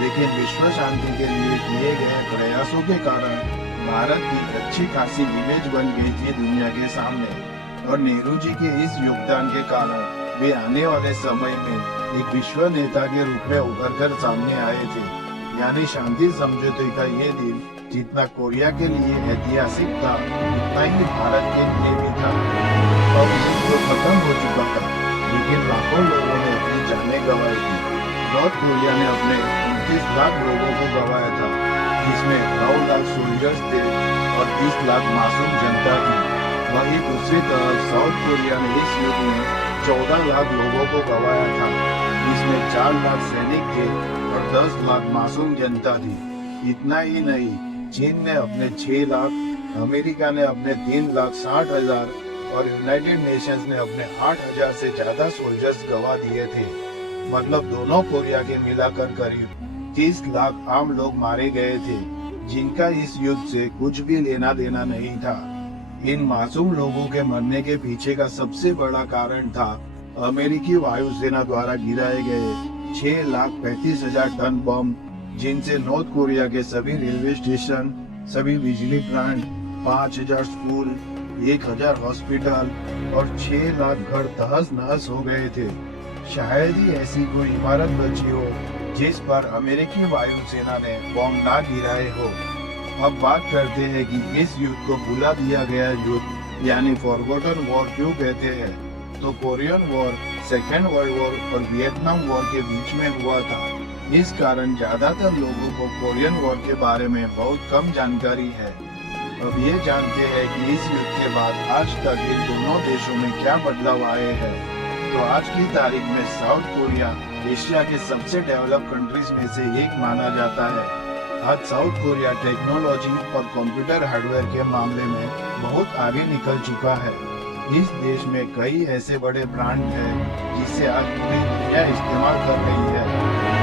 लेकिन विश्व शांति के लिए किए गए प्रयासों के कारण भारत की अच्छी खासी इमेज बन गई थी दुनिया के सामने। और नेहरू जी के इस योगदान के कारण वे आने वाले समय में एक विश्व नेता के रूप में उभर कर सामने आए थे। यानी शांति समझौते का ये दिन जितना कोरिया के लिए ऐतिहासिक था, उतना ही भारत के लिए भी था। अब युद्ध तो खत्म हो चुका था, लेकिन लाखों लोगों ने अपनी जानें गंवाई थी। नॉर्थ कोरिया ने अपने 29 लाख लोगों को गंवाया था, जिसमें 9 लाख सोल्जर्स थे और 30 लाख मासूम जनता थी। वहीं दूसरी तरफ साउथ कोरिया ने इस युद्ध में 14 लाख लोगों को गंवाया था, जिसमें 4 लाख सैनिक थे और 10 लाख मासूम जनता थी। इतना ही नहीं, चीन ने अपने 6 लाख, अमेरिका ने अपने 3,60,000 और यूनाइटेड नेशंस ने अपने 8,000 से ज्यादा सोल्जर्स गंवा दिए थे। मतलब दोनों कोरिया के मिलाकर करीब 30 लाख आम लोग मारे गए थे, जिनका इस युद्ध से कुछ भी लेना देना नहीं था। इन मासूम लोगों के मरने के पीछे का सबसे बड़ा कारण था अमेरिकी वायुसेना द्वारा गिराए गए 6,35,000 टन बम, जिनसे नॉर्थ कोरिया के सभी रेलवे स्टेशन, सभी बिजली प्लांट, 5,000 स्कूल, 1,000 हॉस्पिटल और 6 लाख घर तहस नहस हो गए थे। शायद ही ऐसी कोई इमारत बची हो जिस पर अमेरिकी वायुसेना ने बम ना गिराए हो। अब बात करते हैं कि इस युद्ध को भुला दिया गया युद्ध यानी फॉरगॉटन वॉर क्यों कहते हैं। तो Korean war second world war और वियतनाम वॉर के बीच में हुआ था। इस कारण ज्यादातर लोगों को कोरियन वॉर के बारे में बहुत कम जानकारी है। अब ये जानते हैं कि इस युद्ध के बाद आज तक इन दोनों देशों में क्या बदलाव आए हैं। तो आज की तारीख में साउथ कोरिया एशिया के सबसे डेवलप कंट्रीज में से एक माना जाता है। आज साउथ कोरिया टेक्नोलॉजी और कंप्यूटर हार्डवेयर के मामले में बहुत आगे निकल चुका है। इस देश में कई ऐसे बड़े ब्रांड हैं जिसे आज पूरी दुनिया इस्तेमाल कर रही है।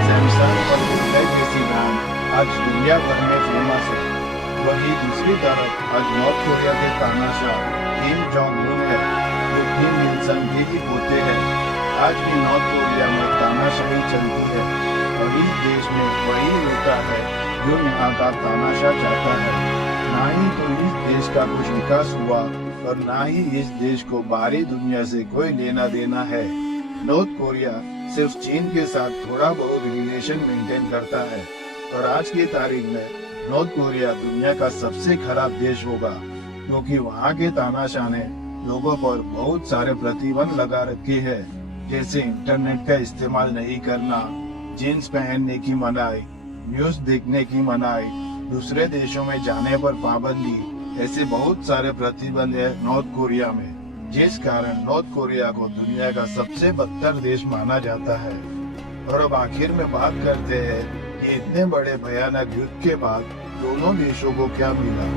सैमसंग और हुंडई जैसी ब्रांड आज दुनिया भर में फेमस है। वहीं दूसरी तरफ आज नॉर्थ कोरिया के तानाशाह किम जोंग उन है, जो किम इल संग के ही पोते हैं। आज भी नॉर्थ कोरिया में तानाशाही चलती है। और इस देश में वही होता है जो यहाँ का तानाशाह चाहता है। ना ही तो इस देश का कुछ विकास हुआ और ना ही इस देश को बाहरी दुनिया से कोई लेना देना है। नॉर्थ कोरिया सिर्फ चीन के साथ थोड़ा बहुत रिलेशन मेंटेन करता है और आज की तारीख में नॉर्थ कोरिया दुनिया का सबसे खराब देश होगा, क्योंकि वहाँ के तानाशाह ने लोगों पर बहुत सारे प्रतिबंध लगा रखे हैं, जैसे इंटरनेट का इस्तेमाल नहीं करना, जीन्स पहनने की मनाही, न्यूज देखने की मनाही, दूसरे देशों में जाने पर पाबंदी, ऐसे बहुत सारे प्रतिबंध है नॉर्थ कोरिया में, जिस कारण नॉर्थ कोरिया को दुनिया का सबसे बदतर देश माना जाता है। और अब आखिर में बात करते हैं कि इतने बड़े भयानक युद्ध के बाद दोनों देशों को क्या मिला।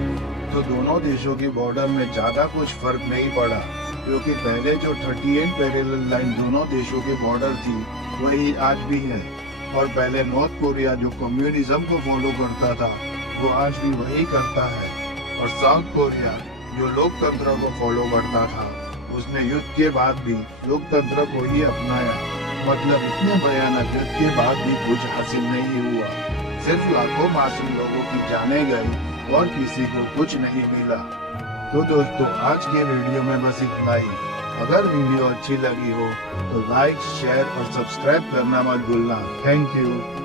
तो दोनों देशों की बॉर्डर में ज्यादा कुछ फर्क नहीं पड़ा, क्योंकि पहले जो 38 पैरेलल लाइन दोनों देशों के बॉर्डर थी वही आज भी है। और पहले नॉर्थ कोरिया जो कम्युनिज्म को फॉलो करता था वो आज भी वही करता है, और साउथ कोरिया जो लोकतंत्र को फॉलो करता था उसने युद्ध के बाद भी लोकतंत्र को ही अपनाया। मतलब इतने भयानक युद्ध के बाद भी कुछ हासिल नहीं हुआ, सिर्फ लाखों मासूम लोगों की जाने गई और किसी को कुछ नहीं मिला। तो दोस्तों आज के वीडियो में बस इतना ही। अगर वीडियो अच्छी लगी हो तो लाइक, शेयर और सब्सक्राइब करना मत भूलना। Thank you.